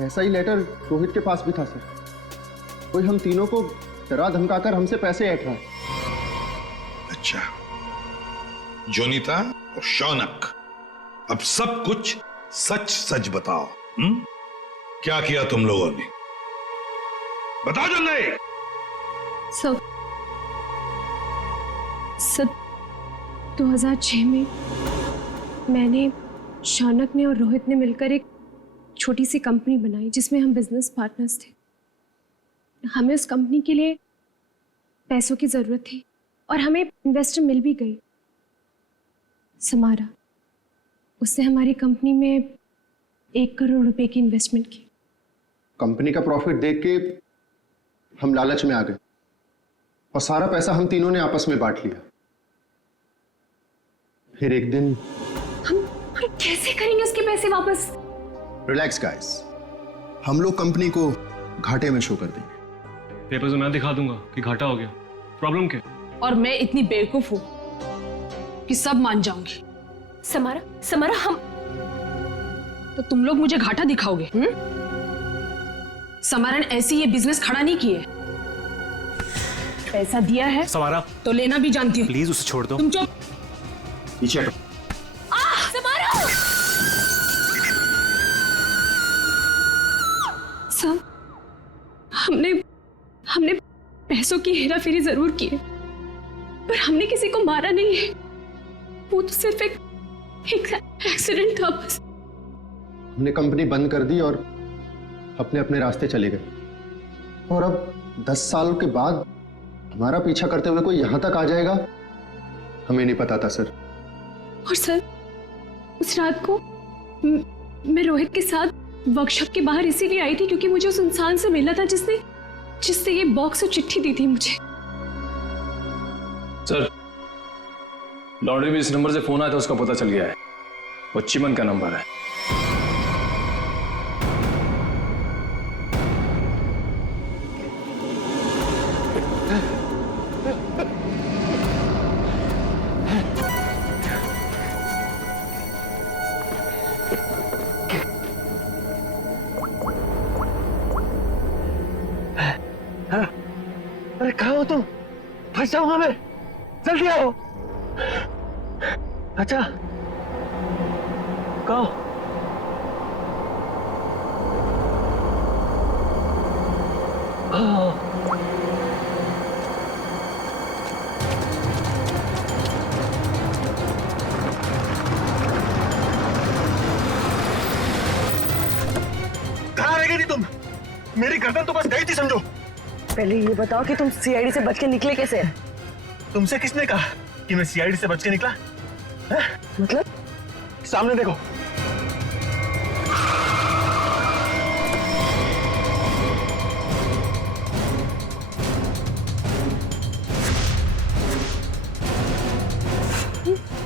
ऐसा ही लेटर रोहित के पास भी था सर। कोई हम तीनों को डरा धमकाकर हमसे पैसे ऐंठ रहा है। अच्छा, जोनीता और शौनक, अब सब कुछ सच सच बताओ। क्या किया तुम लोगों ने? बताओ जल्दी। सब 2006 में मैंने, शौनक ने और रोहित ने मिलकर एक छोटी सी कंपनी बनाई जिसमें हम बिजनेस पार्टनर्स थे। हमें उस कंपनी के लिए पैसों की जरूरत थी और हमें इन्वेस्टर मिल भी गई, समारा। उसने हमारी कंपनी में 1 करोड़ रुपए की इन्वेस्टमेंट की। कंपनी का प्रॉफिट देख के हम लालच में आ गए और सारा पैसा हम तीनों ने आपस में बांट लिया। फिर एक दिन हम कैसे करेंगे उसके पैसे वापस? रिलैक्स गाइस, हम लोग कंपनी को घाटे में शो कर देंगे। पेपर्स में मैं दिखा दूंगा कि घाटा हो गया। प्रॉब्लम क्या? और मैं इतनी बेवकूफ हूं कि सब मान जाऊंगी। समारा हम तो तुम लोग मुझे घाटा दिखाओगे? समारा ने ऐसी ये बिजनेस खड़ा नहीं किए। पैसा दिया है समारा तो लेना भी जानती हूँ। प्लीज उसे छोड़ दो। तुम चुप। पीछे हटो। सब हमने पैसों की हेराफेरी जरूर की है, पर हमने किसी को मारा नहीं है। वो तो सिर्फ एक एक्सीडेंट था बस। हमने कंपनी बंद कर दी और अपने अपने रास्ते चले गए। और अब 10 साल के बाद हमारा पीछा करते हुए कोई यहां तक आ जाएगा, हमें नहीं पता था सर। और सर, उस रात को मैं रोहित के साथ वर्कशॉप के बाहर इसीलिए आई थी क्योंकि मुझे उस इंसान से मिलना था जिससे ये बॉक्स और चिट्ठी दी थी मुझे। सर, लॉन्ड्री में इस नंबर से फोन आया था, उसका पता चल गया है। वो चिमन का नंबर है। अरे कहाँ हो तुम? फंस जाऊंगा मैं, जल्दी आओ। अच्छा कहाँ? कहाँ रह गई थी तुम? मेरी गर्दन तो बस गई थी समझो। पहले ये बताओ कि तुम सीआईडी से बच के निकले कैसे? तुमसे किसने कहा कि मैं सीआईडी से बच के निकला? मतलब? सामने देखो।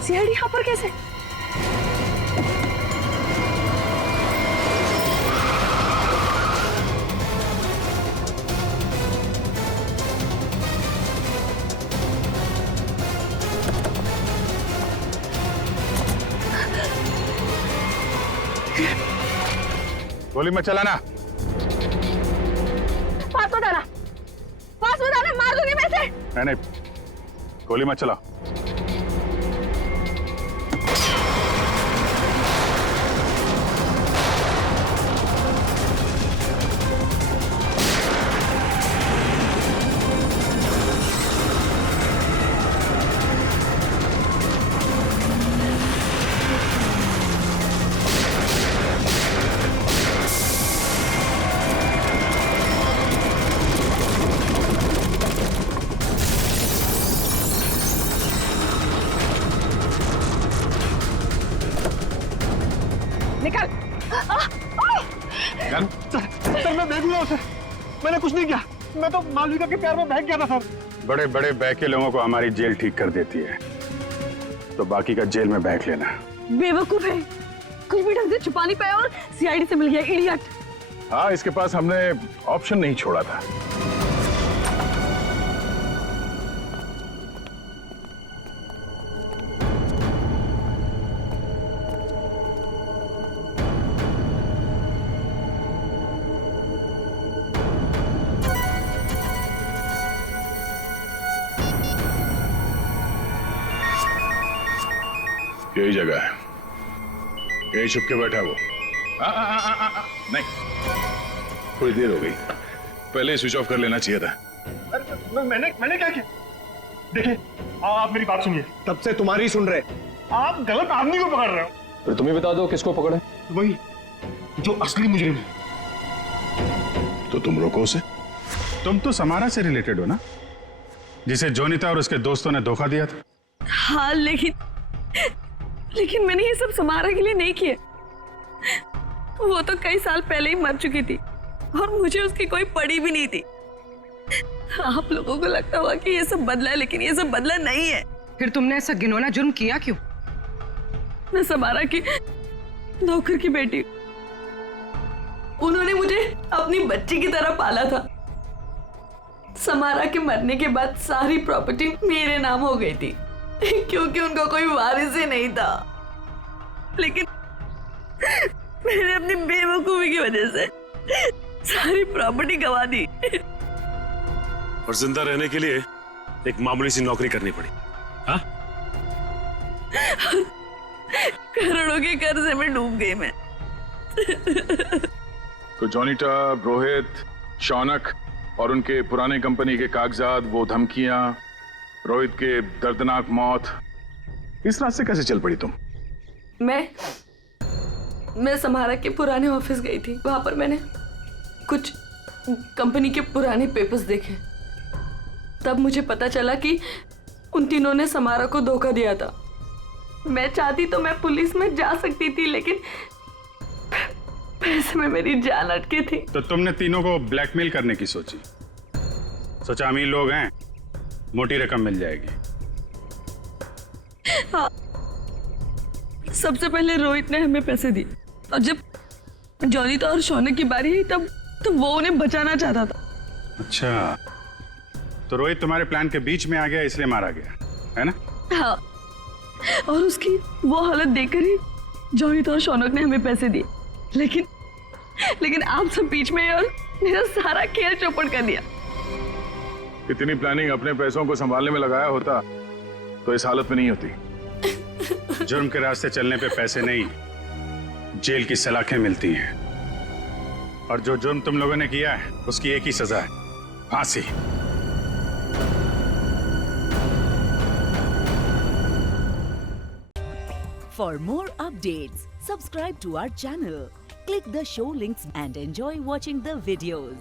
सीआईडी यहाँ पर कैसे? गोली मत चलाना। पास बताना, मार दूंगी मैं इसे। नहीं, गोली मत चला। सर मैं बेगुनाह हूं सर, मैंने कुछ नहीं किया। मैं तो मालविका के प्यार में बहक गया था सर। बड़े बड़े बहके लोगों को हमारी जेल ठीक कर देती है, तो बाकी का जेल में बहक लेना। बेवकूफ है, कुछ भी ढंग से छुपा नहीं पाया और सीआईडी से मिल गया, इडियट। हाँ, इसके पास हमने ऑप्शन नहीं छोड़ा था। यही जगह है, यही छुप के बैठा वो। नहीं, थोड़ी देर हो गई, पहले ही स्विच ऑफ कर लेना चाहिए था। मैंने क्या किया? देखिए, आप मेरी बात सुनिए, तब से तुम्हारी सुन रहे, आप गलत आदमी को पकड़ रहे हो। फिर तुम ही बता दो किसको पकड़े। वही जो असली मुजरिम है। तो तुम रोको उसे। तुम तो समारा से रिलेटेड हो ना, जिसे जोनीता और उसके दोस्तों ने धोखा दिया था। हाँ, लेकिन मैंने ये सब समारा के लिए नहीं किया। वो तो कई साल पहले ही मर चुकी थी और मुझे उसकी कोई पड़ी भी नहीं थी। आप लोगों को लगता होगा कि ये सब बदला है, लेकिन ये सब बदला नहीं है। फिर तुमने ऐसा घिनौना जुर्म किया क्यों? मैं समारा की नौकर की बेटी, उन्होंने मुझे अपनी बच्ची की तरह पाला था। समारा के मरने के बाद सारी प्रॉपर्टी मेरे नाम हो गई थी क्योंकि उनका कोई वारिस ही नहीं था। लेकिन मैंने अपनी बेवकूफी की वजह से सारी प्रॉपर्टी गंवा दी और जिंदा रहने के लिए एक मामूली सी नौकरी करनी पड़ी। हाँ? करोड़ों के कर्जे में डूब गई मैं। तो जोनीटा, रोहित, शौनक और उनके पुराने कंपनी के कागजात, वो धमकियां, रोहित के दर्दनाक मौत, इस रास्ते कैसे चल पड़ी तुम? मैं समारा के पुराने ऑफिस गई थी। वहां पर मैंने कुछ कंपनी के पुराने पेपर्स देखे। तब मुझे पता चला कि उन तीनों ने समारा को धोखा दिया था। मैं चाहती तो मैं पुलिस में जा सकती थी, लेकिन पैसे में मेरी जान अटकी थी। तो तुमने तीनों को ब्लैकमेल करने की सोची? सोचा अमीर लोग हैं, मोटी रकम मिल जाएगी। हाँ, सबसे पहले रोहित ने हमें पैसे दिए और जब जोनीता और शौनक की बारी आई तब वो उन्हें बचाना चाहता था। अच्छा, तो रोहित तुम्हारे प्लान के बीच में आ गया, इसलिए मारा गया, है ना? हाँ, और उसकी वो हालत देखकर ही जोनीता और शौनक ने हमें पैसे दिए। लेकिन आप सब बीच में और मेरा सारा खेल चौपट कर दिया। इतनी प्लानिंग अपने पैसों को संभालने में लगाया होता तो इस हालत में नहीं होती। जुर्म के रास्ते चलने पे पैसे नहीं, जेल की सलाखें मिलती हैं। और जो जुर्म तुम लोगों ने किया है उसकी एक ही सजा है, फांसी। For more updates, subscribe to our channel, click the show links and enjoy watching the videos.